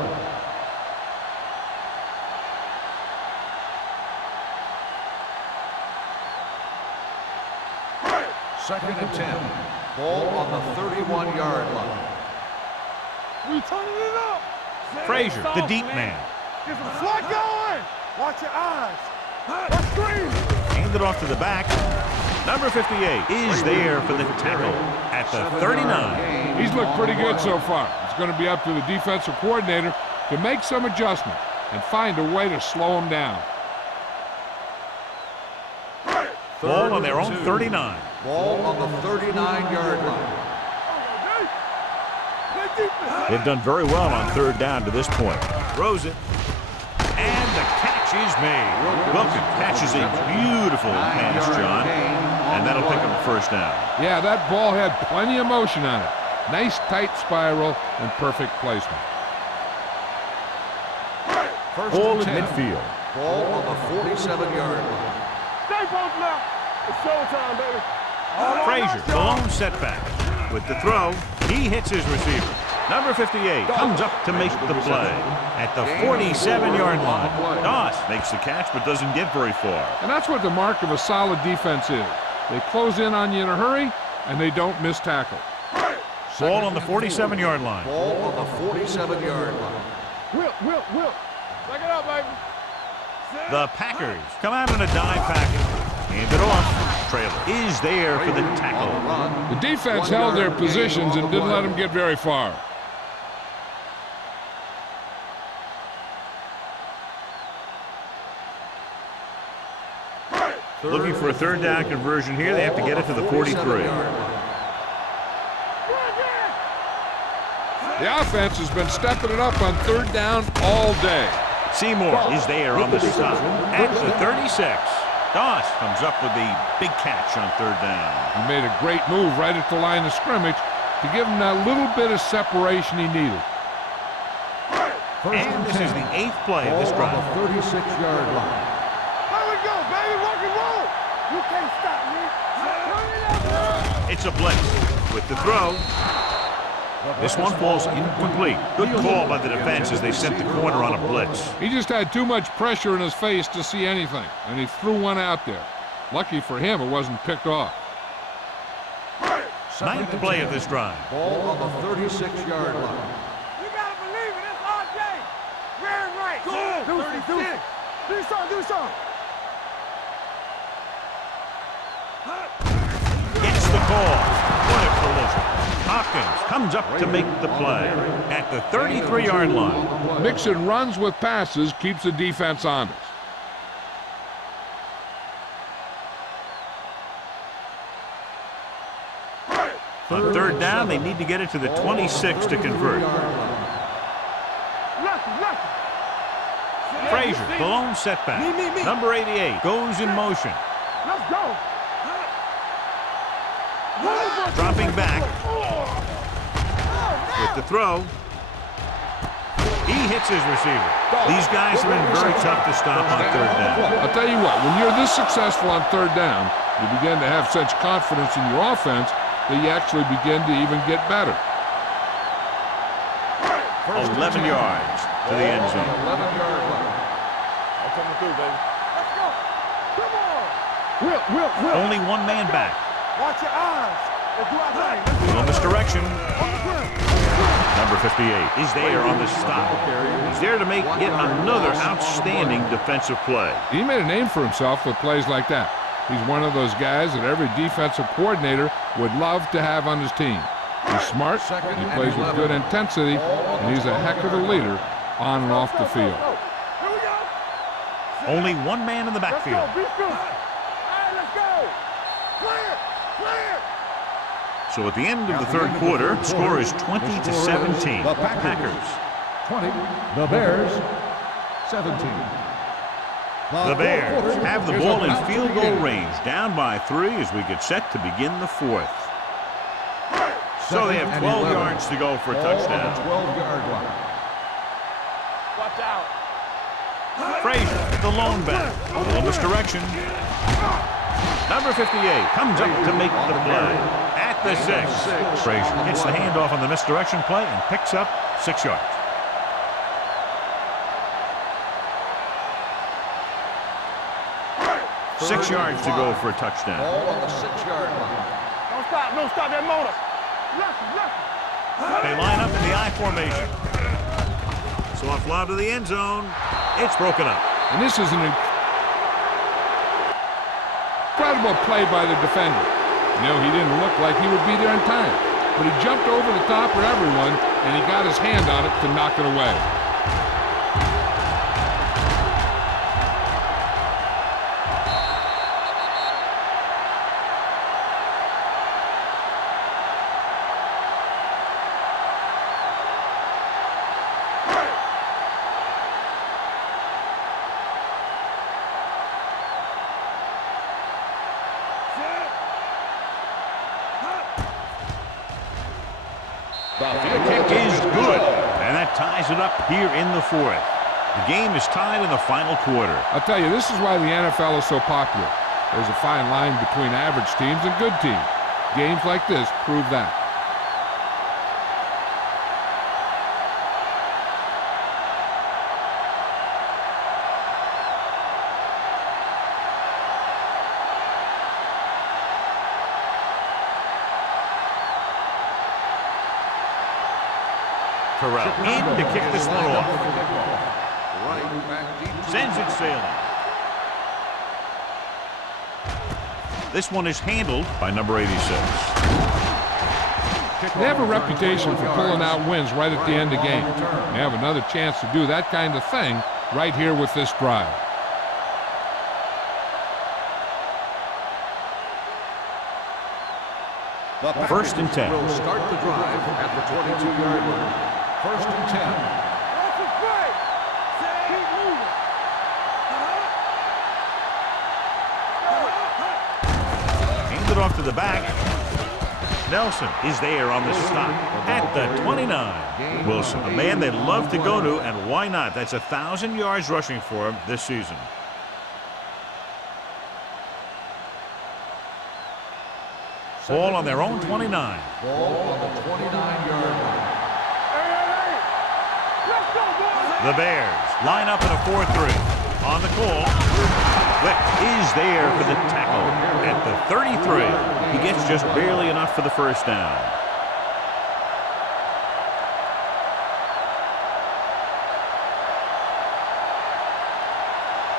Second and 10. Ball on the 31-yard line. We turning it up. Frazier, the deep man. Get some slot going. Watch your eyes. Let's screen. Handed off to the back. Number 58 is there for the tackle at the 39. He's looked pretty good so far. It's going to be up to the defensive coordinator to make some adjustment and find a way to slow him down. Ball on their own 39. Ball on the 39-yard line. They've done very well on third down to this point. Throws it. And the catch is made. Wilkins catches a beautiful pass, John. And that'll pick up a first down. Yeah, that ball had plenty of motion on it. Nice tight spiral and perfect placement. Ball at midfield. Ball on the 47-yard line. Stay both left. It's showtime, baby. Frazier, the lone setback. With the throw, he hits his receiver. Number 58 comes up to make the play at the 47-yard line. Doss makes the catch but doesn't get very far. And that's what the mark of a solid defense is. They close in on you in a hurry, and they don't miss tackle. Ball on the 47-yard line. Ball on the 47-yard line. Will. Back it up, baby. The Packers come out in a dime package. Hand it off. Trailer is there for the tackle. The defense held their positions and didn't let them get very far. Looking for a third down conversion here. They have to get it to the 43. The offense has been stepping it up on third down all day. Seymour is there on the stop at the 36. Doss comes up with the big catch on third down. He made a great move right at the line of scrimmage to give him that little bit of separation he needed. And this is the 8th play of this drive. Ball on the 36-yard line. There we go, baby. Rock and roll. You can't stop me. Turn it up. It's a blitz with the throw. This one falls incomplete. Good call by the defense as they sent the corner on a blitz. He just had too much pressure in his face to see anything, and he threw one out there. Lucky for him, it wasn't picked off. 9th play of this drive. Ball on the 36-yard line. You gotta believe it. It's our game. We're right. Go. Do something. Gets the call. What a collision. Hopkins comes up to make the play at the 33-yard line. Mixing runs with passes keeps the defense honest. On third down, they need to get it to the 26 to convert. Frazier, the lone setback. Me. Number 88 goes in motion. Let's go. Dropping back with the throw. He hits his receiver. These guys have been very tough to stop on third down. I'll tell you what, when you're this successful on third down, you begin to have such confidence in your offense that you actually begin to even get better. 11 yards to the end zone. 11-yard line. I'm coming through, baby. Let's go. Come on. Will. Only one man back. Watch your eyes. Let's do our thing. Little misdirection. Number 58 is there on the stop. He's there to make yet another outstanding defensive play. He made a name for himself with plays like that. He's one of those guys that every defensive coordinator would love to have on his team. He's smart, he plays with good intensity, and he's a heck of a leader on and off the field. Here we go. Only one man in the Let's backfield. go. Be good. All right, let's go. Clear. So at the end of the third quarter, the score is 20-17. The Packers 20, the Bears 17. The Bears have the ball in field goal range, down by 3 as we get set to begin the fourth. So they have 12 yards to go for a touchdown. 12-yard line. Watch out. Frazier, the lone back. A little misdirection. Number 58 comes up to make the play at the 6. Frazier gets the handoff on the misdirection play and picks up 6 yards. Six yards to go for a touchdown. Ball on the 6-yard line. Don't stop that motor. Left. They line up in the I formation. So a fly to the end zone. It's broken up. And this is an incredible play by the defender. You know, he didn't look like he would be there in time, but he jumped over the top of everyone, and he got his hand on it to knock it away. The kick is good, and that ties it up here in the fourth. The game is tied in the final quarter. I'll tell you, this is why the NFL is so popular. There's a fine line between average teams and good teams. Games like this prove that. Terrell in to kick this one off. Right back deep. Sends it sailing. This one is handled by number 86. They have a reputation for pulling out wins right at the end of games. They have another chance to do that kind of thing right here with this drive. First and 10. Will start the drive at the 22-yard line. First and 10. That's a break. Keep moving. Hands it off to the back. Nelson is there on the stop at the 29. Wilson, a man they love to go to, and why not? That's 1,000 yards rushing for him this season. Ball on their own 29. Ball on the 29-yard line. Hey. Let's go, boys. The Bears line up in a 4-3. On the call, Wick is there for the tackle at the 33. He gets just barely enough for the first down.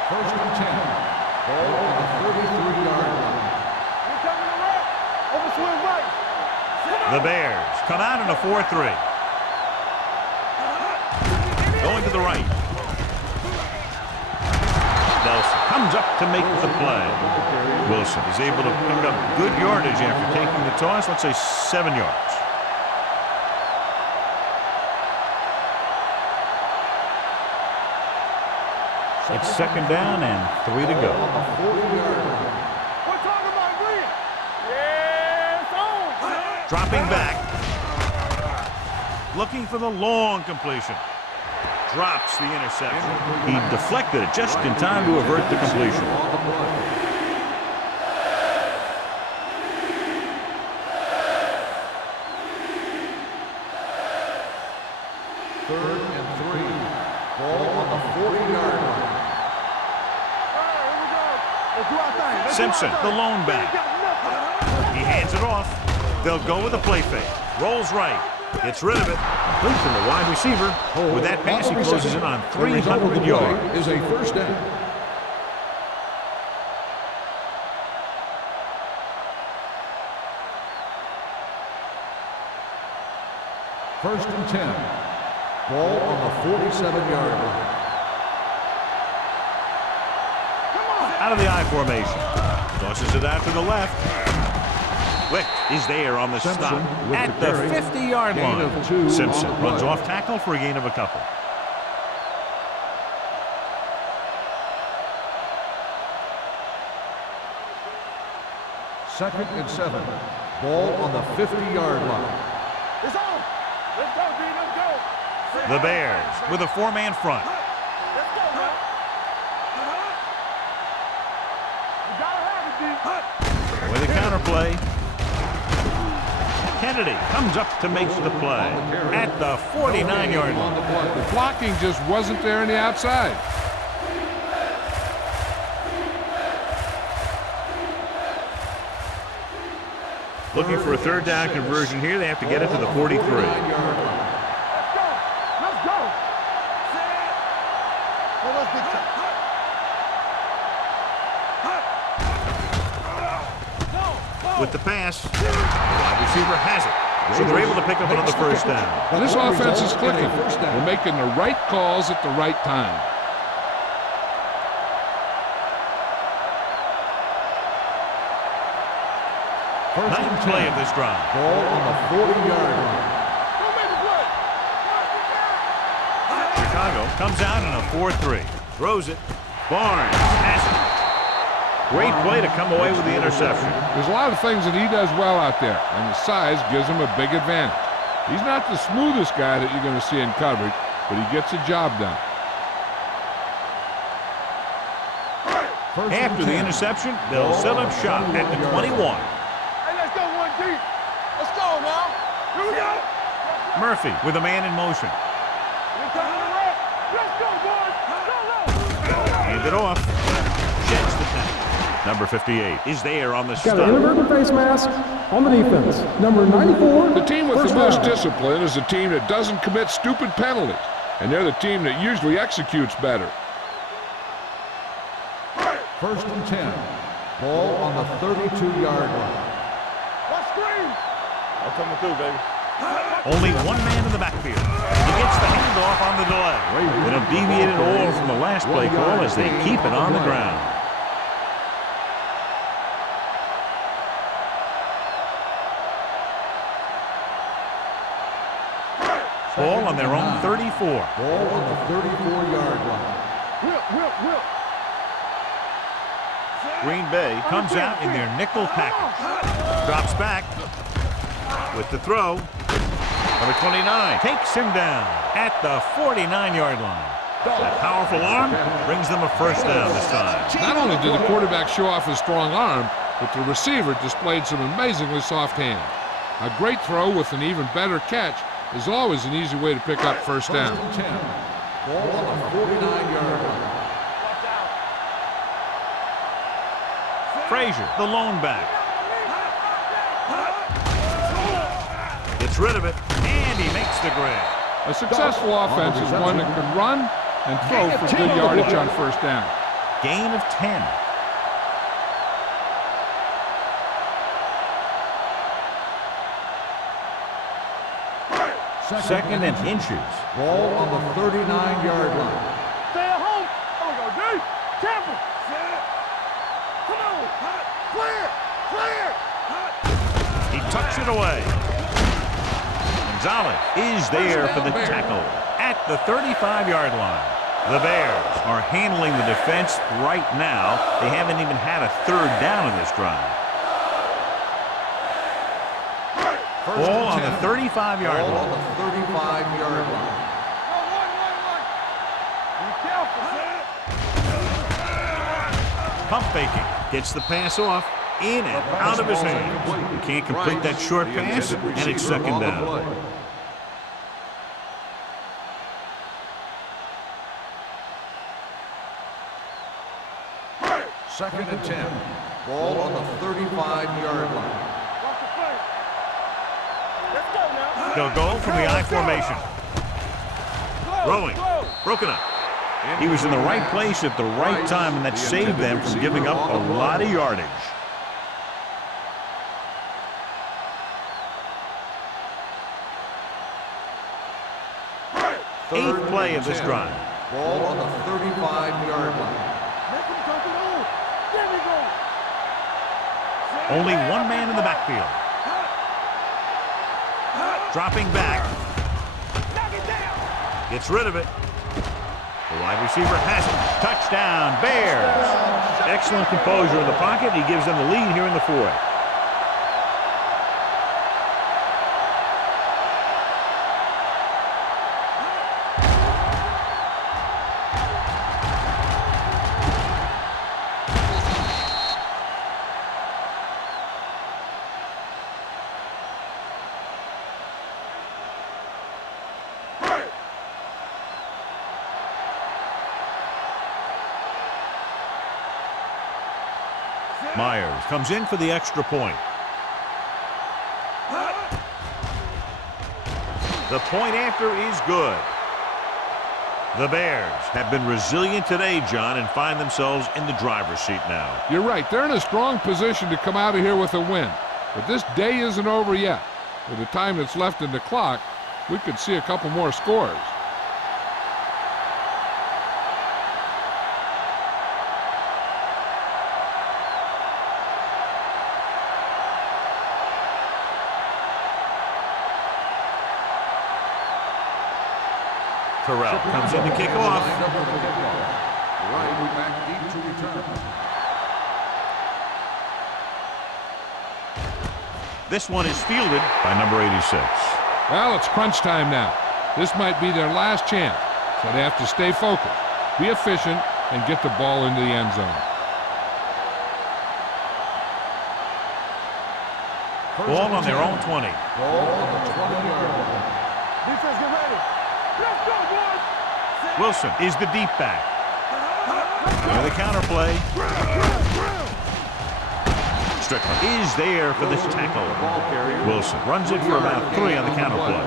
First and 10. Ball on the 33-yard line. We're coming to right. Over swing right. The Bears come out in a 4-3. Going to the right. Nelson comes up to make the play. Wilson is able to pick up good yardage after taking the toss. Let's say 7 yards. It's second down and 3 to go. We're talking about Green. Yes, on. Dropping back. Looking for the long completion. Drops the interception. He deflected it just in time to avert the completion. Third and 3. Ball on the 40-yard line. Simpson, the lone back. He hands it off. They'll go with a play fake. Rolls right. Gets rid of it. Complete from the wide receiver. With that pass, he closes in on 300 yards. Is a first down. First and 10. Ball on the 47-yard line. Out of the I formation. Tosses it out to the left. Wick is there on the stop at the 50-yard line. Simpson runs off tackle for a gain of a couple. Second and 7. Ball on the 50-yard line. It's on. Let's go, D. Let's go. The Bears with a 4-man front. Let's go, man. You gotta have it, D. With a counterplay. Kennedy comes up to make the play at the 49-yard line. The blocking just wasn't there on the outside. Looking for a third down conversion here. They have to get it to the 43. Let's go. Let's go. Well, let's get With the pass, the wide receiver has it. So they're able to pick up another first down. This offense is clicking. They're making the right calls at the right time. Ninth play of this drive. Ball on the 40-yard line. Don't make a play. Chicago comes out in a 4-3. Throws it. Barnes has it. Great play to come away with the interception. There's a lot of things that he does well out there, and his size gives him a big advantage. He's not the smoothest guy that you're going to see in coverage, but he gets the job done. After the interception, they'll set up shop at the 21. Hey, let's go, 1D. Let's go now. Here we go. Murphy with a man in motion. Let's go, boys. Hand it off. Sheds the tackle. Number 58 is there on the Got an stop. inadvertent face mask on the defense. Number 94. The team with the first most down. discipline is a team that doesn't commit stupid penalties, and they're the team that usually executes better. First and 10. Ball on the 32-yard line. Let's screen. I'm coming through, baby. Only one man in the backfield. He gets the handoff on the delay. They don't deviate at all from the last play call as they keep it on the ground. Ball on their own 34. Ball on the 34-yard line. Whip. Green Bay comes out in their nickel package. Drops back with the throw. Number 29 takes him down at the 49-yard line. That powerful arm brings them a first down this time. Not only did the quarterback show off his strong arm, but the receiver displayed some amazingly soft hands. A great throw with an even better catch is always an easy way to pick up first down. First and 10. Ball on the 49-yard line. Frazier, the lone back. Gets rid of it, and he makes the grab. A successful offense is one that can run and throw for good yardage on first down. Gain of 10. Second and inches. Ball on the 39-yard line. Stay at home. There we go, D. Temple. Come on. Clear. He tucks it away. Gonzalez is there for the tackle at the 35-yard line. The Bears are handling the defense right now. They haven't even had a third down in this drive. Ball on the 35-yard line. Ball on the 35-yard line. Pump faking. Gets the pass off. In and out of his hands. He can't complete that short pass, and it's second down. Second and 10. Ball on the 35-yard line. They'll go from the I formation. Throwing. Broken up. He was in the right place at the right time, and that saved them from giving up a lot of yardage. Eighth play of this drive. Ball on the 35-yard line. Only one man in the backfield. Dropping back. Gets rid of it. The wide receiver has it. Touchdown, Bears. Excellent composure in the pocket. He gives them the lead here in the fourth. Myers comes in for the extra point. The point after is good. The Bears have been resilient today, John, and find themselves in the driver's seat now. You're right. They're in a strong position to come out of here with a win. But this day isn't over yet. With the time that's left in the clock, we could see a couple more scores. Terrell comes in to kick off. Right back deep to return. This one is fielded by number 86. Well, it's crunch time now. This might be their last chance, so they have to stay focused, be efficient, and get the ball into the end zone. Ball on their own 20. Ball on the 20-yard line. Defense, get ready. Let's go, boys. Wilson is the deep back. There the counter play. Strickland is there for this tackle. Wilson runs it for about 3 on the counter play.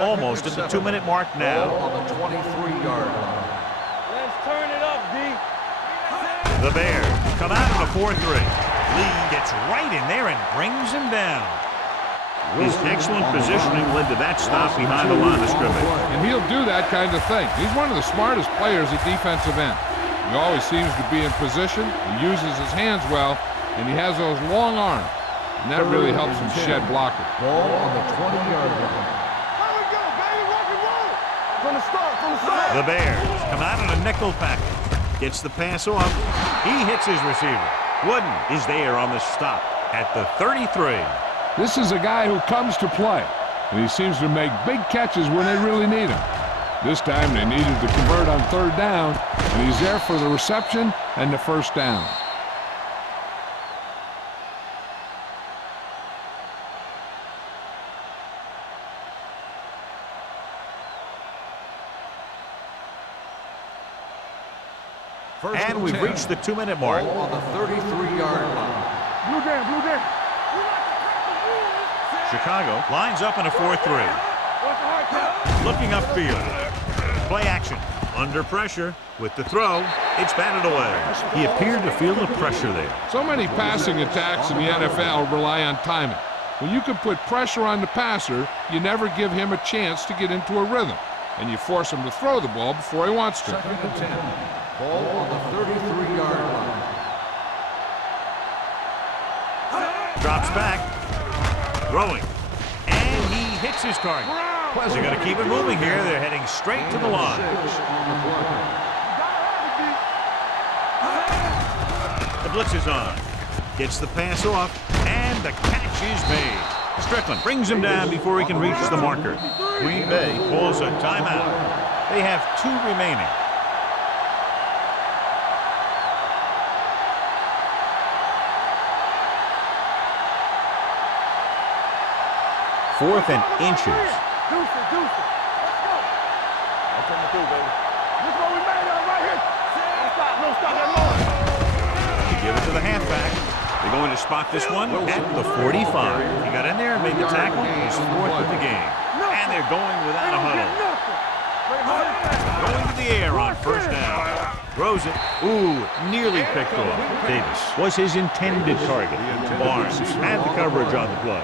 Almost at the 2-minute mark now. Ball on the 23-yard line. Let's turn it up, D. The Bears come out in a 4-3. Lee gets right in there and brings him down. His excellent positioning led to that stop behind the line of scrimmage. And he'll do that kind of thing. He's one of the smartest players at defensive end. He always seems to be in position, he uses his hands well, and he has those long arms. And that really helps him shed blockers. Ball on the 20-yard line. How we go, baby? Rock and roll. From the start, from the start. The Bears come out in a nickel package. Gets the pass off. He hits his receiver. Wooden is there on the stop at the 33. This is a guy who comes to play, and he seems to make big catches when they really need him. This time they needed to convert on 3rd down, and he's there for the reception and the 1st down. And we've reached the 2-minute mark. Ball on the 33-yard line. Blue down, blue down. Chicago lines up in a 4-3. Looking upfield. Play action. Under pressure. With the throw, it's batted away. He appeared to feel the pressure there. So many passing attacks in the NFL rely on timing. When you can put pressure on the passer, you never give him a chance to get into a rhythm, and you force him to throw the ball before he wants to. 2nd and 10. Ball on the 33-yard line. Drops back. Throwing. And he hits his target. They're going to keep it moving here. They're heading straight to the line. The blitz is on. Gets the pass off. And the catch is made. Strickland brings him down before he can reach the marker. Green Bay pulls a timeout. They have 2 remaining. Fourth and inches. Deuce it, deuce it. Let's go. That's what we do, baby. This is what we made of right here. No stop that noise. To give it to the halfback. They're going to spot this one at the 45. He got in there and made the tackle. He's 4th of the game. And they're going without a huddle. Going to the air on first down. Throws it. Ooh, nearly picked off. Davis was his intended target. Barnes had the coverage on the play.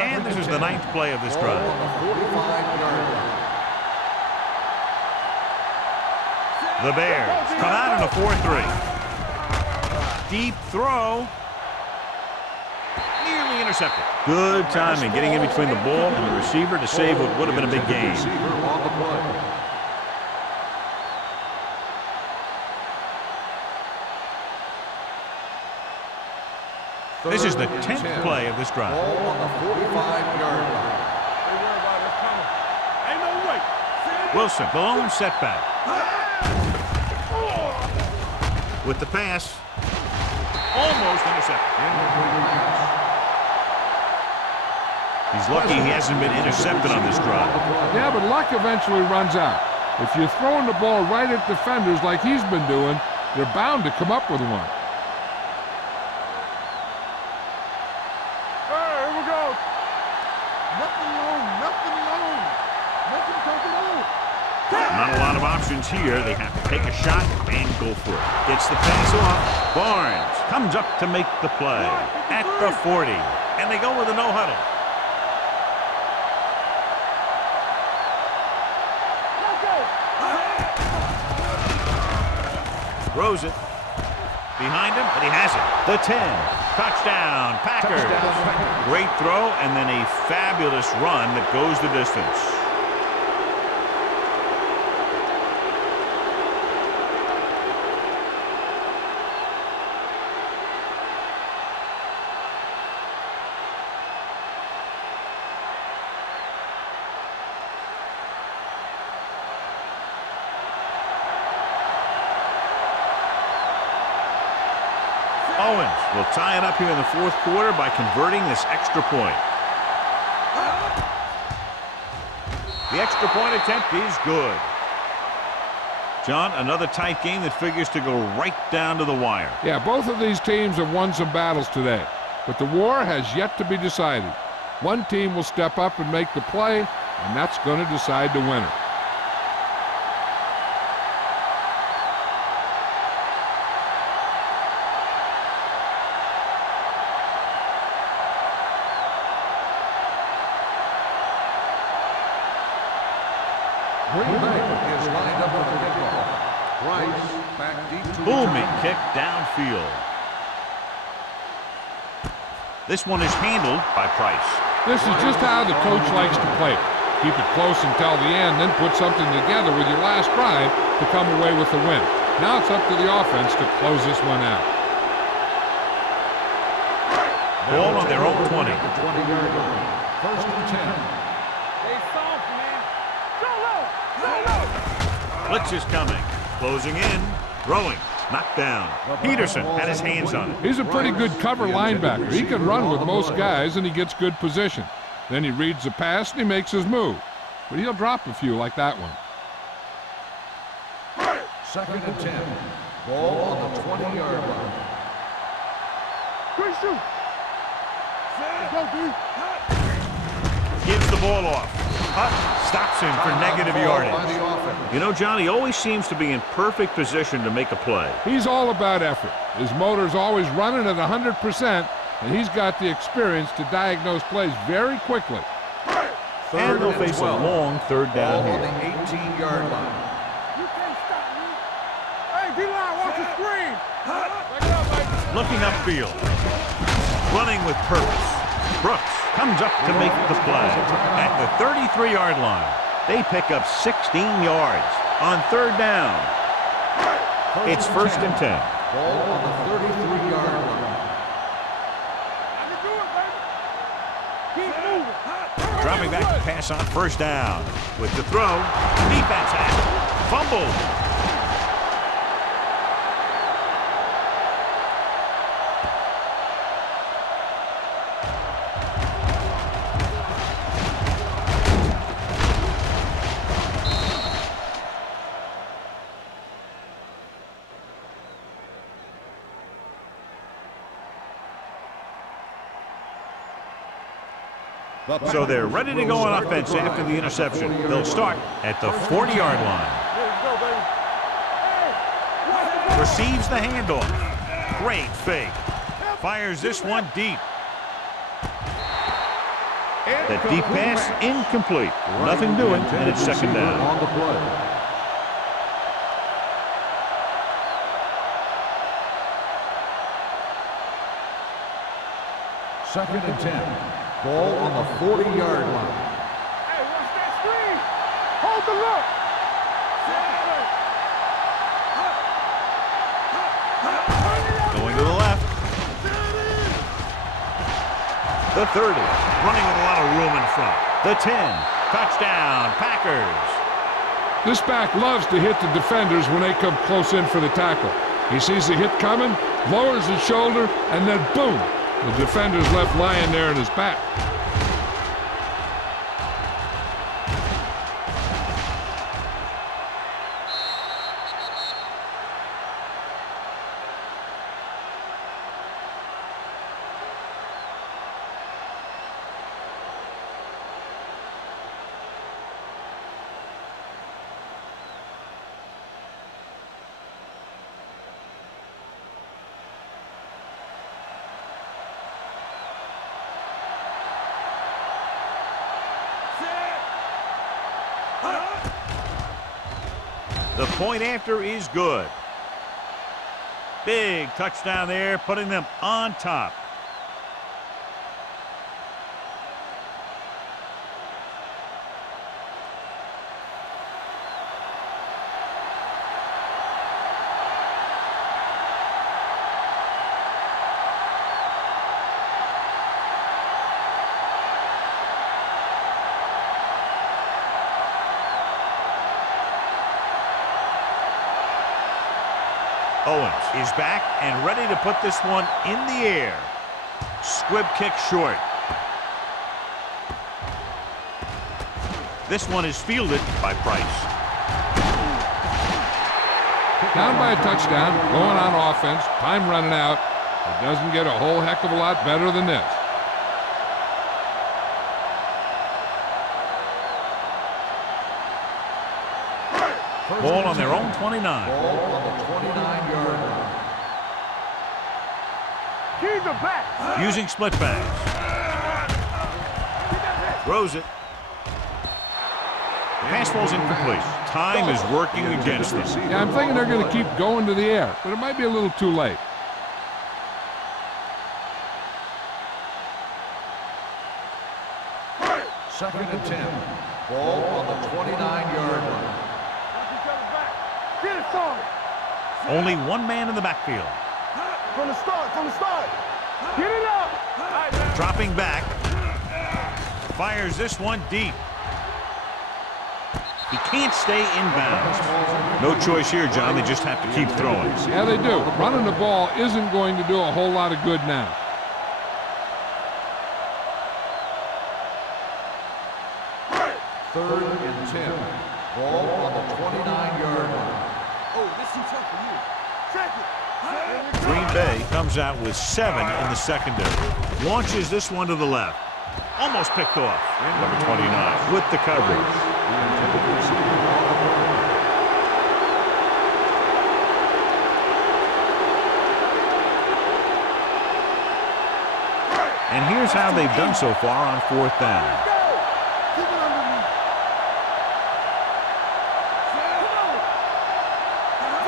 And this is the 9th play of this drive. The Bears come out in a 4-3. Deep throw. Nearly intercepted. Good timing getting in between the ball and the receiver to save what would have been a big game. This is the 10th play of this drive. Ball on the 45-yard line. Ain't no way. Wilson, the lone setback. With the pass. Almost intercepted. He's lucky he hasn't been intercepted on this drive. Yeah, but luck eventually runs out. If you're throwing the ball right at defenders like he's been doing, they're bound to come up with one. Not a lot of options here. They have to take a shot and go for it. Gets the pass off. Barnes comes up to make the play at the 40. And they go with a no huddle. Throws it. Behind him, and he has it. The 10. Touchdown, Packers. Great throw, and then a fabulous run that goes the distance. Owens will tie it up here in the 4th quarter by converting this extra point. The extra point attempt is good. John, another tight game that figures to go right down to the wire. Yeah, both of these teams have won some battles today, but the war has yet to be decided. One team will step up and make the play, and that's going to decide the winner. Green Bay is lined up for the kickoff. Rice back deep to Booming kick downfield. This one is handled by Price. This is just how the coach likes to play it. Keep it close until the end, then put something together with your last drive to come away with the win. Now it's up to the offense to close this one out. Ball on their own 20. 20-yard line. First and 10. They soft, man. Go low. Go low. Blitz is coming. Closing in. Throwing. Knocked down. Peterson had his hands on it. He's a pretty good cover linebacker. He can run with most guys, and he gets good position. Then he reads the pass, and he makes his move. But he'll drop a few like that one. Second and 10. Ball on the 20-yard line. Good shoot. Go, dude. Gives the ball off. Stops him for negative yardage. You know, John, he always seems to be in perfect position to make a play. He's all about effort. His motor's always running at 100%, and he's got the experience to diagnose plays very quickly. And they'll face a long third down Ball on here. the 18-yard line. You can't stop Looking upfield. Running with purpose. Brooks comes up to make the play. At the 33-yard line, they pick up 16 yards on third down. It's first and 10. Ball on the 33-yard line. Dropping back to pass on first down. With the throw, defense has fumbled. So they're ready to go on offense after the interception. They'll start at the 40-yard line. Receives the handoff. Great fake. Fires this one deep. The deep pass incomplete. Nothing doing, and it's second down. On the play. Second and 10. Ball on the 40-yard line. Hey, watch that screen. Hold the look. Going to the left. The 30. Running with a lot of room in front. The 10. Touchdown, Packers. This back loves to hit the defenders when they come close in for the tackle. He sees the hit coming, lowers his shoulder, and then boom, the defender's left lying there in his back. The point after is good. Big touchdown there, putting them on top. Owens is back and ready to put this one in the air. Squib kick short. This one is fielded by Price. Down by a touchdown, going on offense, time running out. It doesn't get a whole heck of a lot better than this. Ball on their own 29. Ball on the 29-yard line. Keys are back. Using split backs. Throws it. Pass ball's incomplete. Time is working against them. Yeah, I'm thinking they're going to keep going to the air, but it might be a little too late. Second and 10. Ball on the 29-yard line. Get it started. Only one man in the backfield. From the start. Get it up. Dropping back. Fires this one deep. He can't stay inbounds. No choice here, John. They just have to keep throwing. Yeah, they do. Running the ball isn't going to do a whole lot of good now. Third and 10. Ball on the 29-yard line. Oh, this is tough for you. Check it. Green Bay comes out with 7 in the secondary. Launches this one to the left. Almost picked off. Number 29 with the coverage. And here's how they've done so far on fourth down.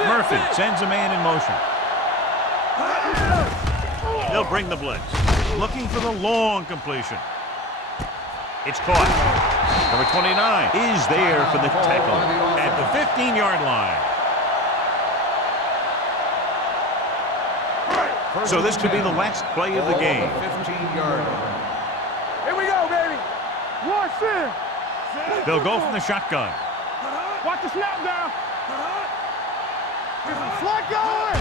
Murphy sends a man in motion. bring the blitz. Looking for the long completion. It's caught. Number 29 is there for the tackle at the 15-yard line. So this could be the last play of the game. 15-yard line. Here we go, baby. Watch it. They'll go from the shotgun. Watch the snap down. Slot going.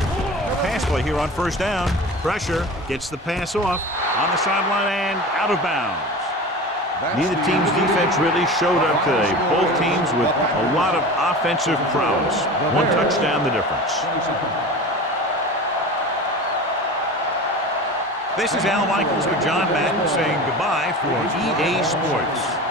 Pass play here on first down. Pressure gets the pass off on the sideline and out of bounds. Neither team's defense really showed up today. Both teams with a lot of offensive prowess. One touchdown the difference. This is Al Michaels with John Madden saying goodbye for EA Sports.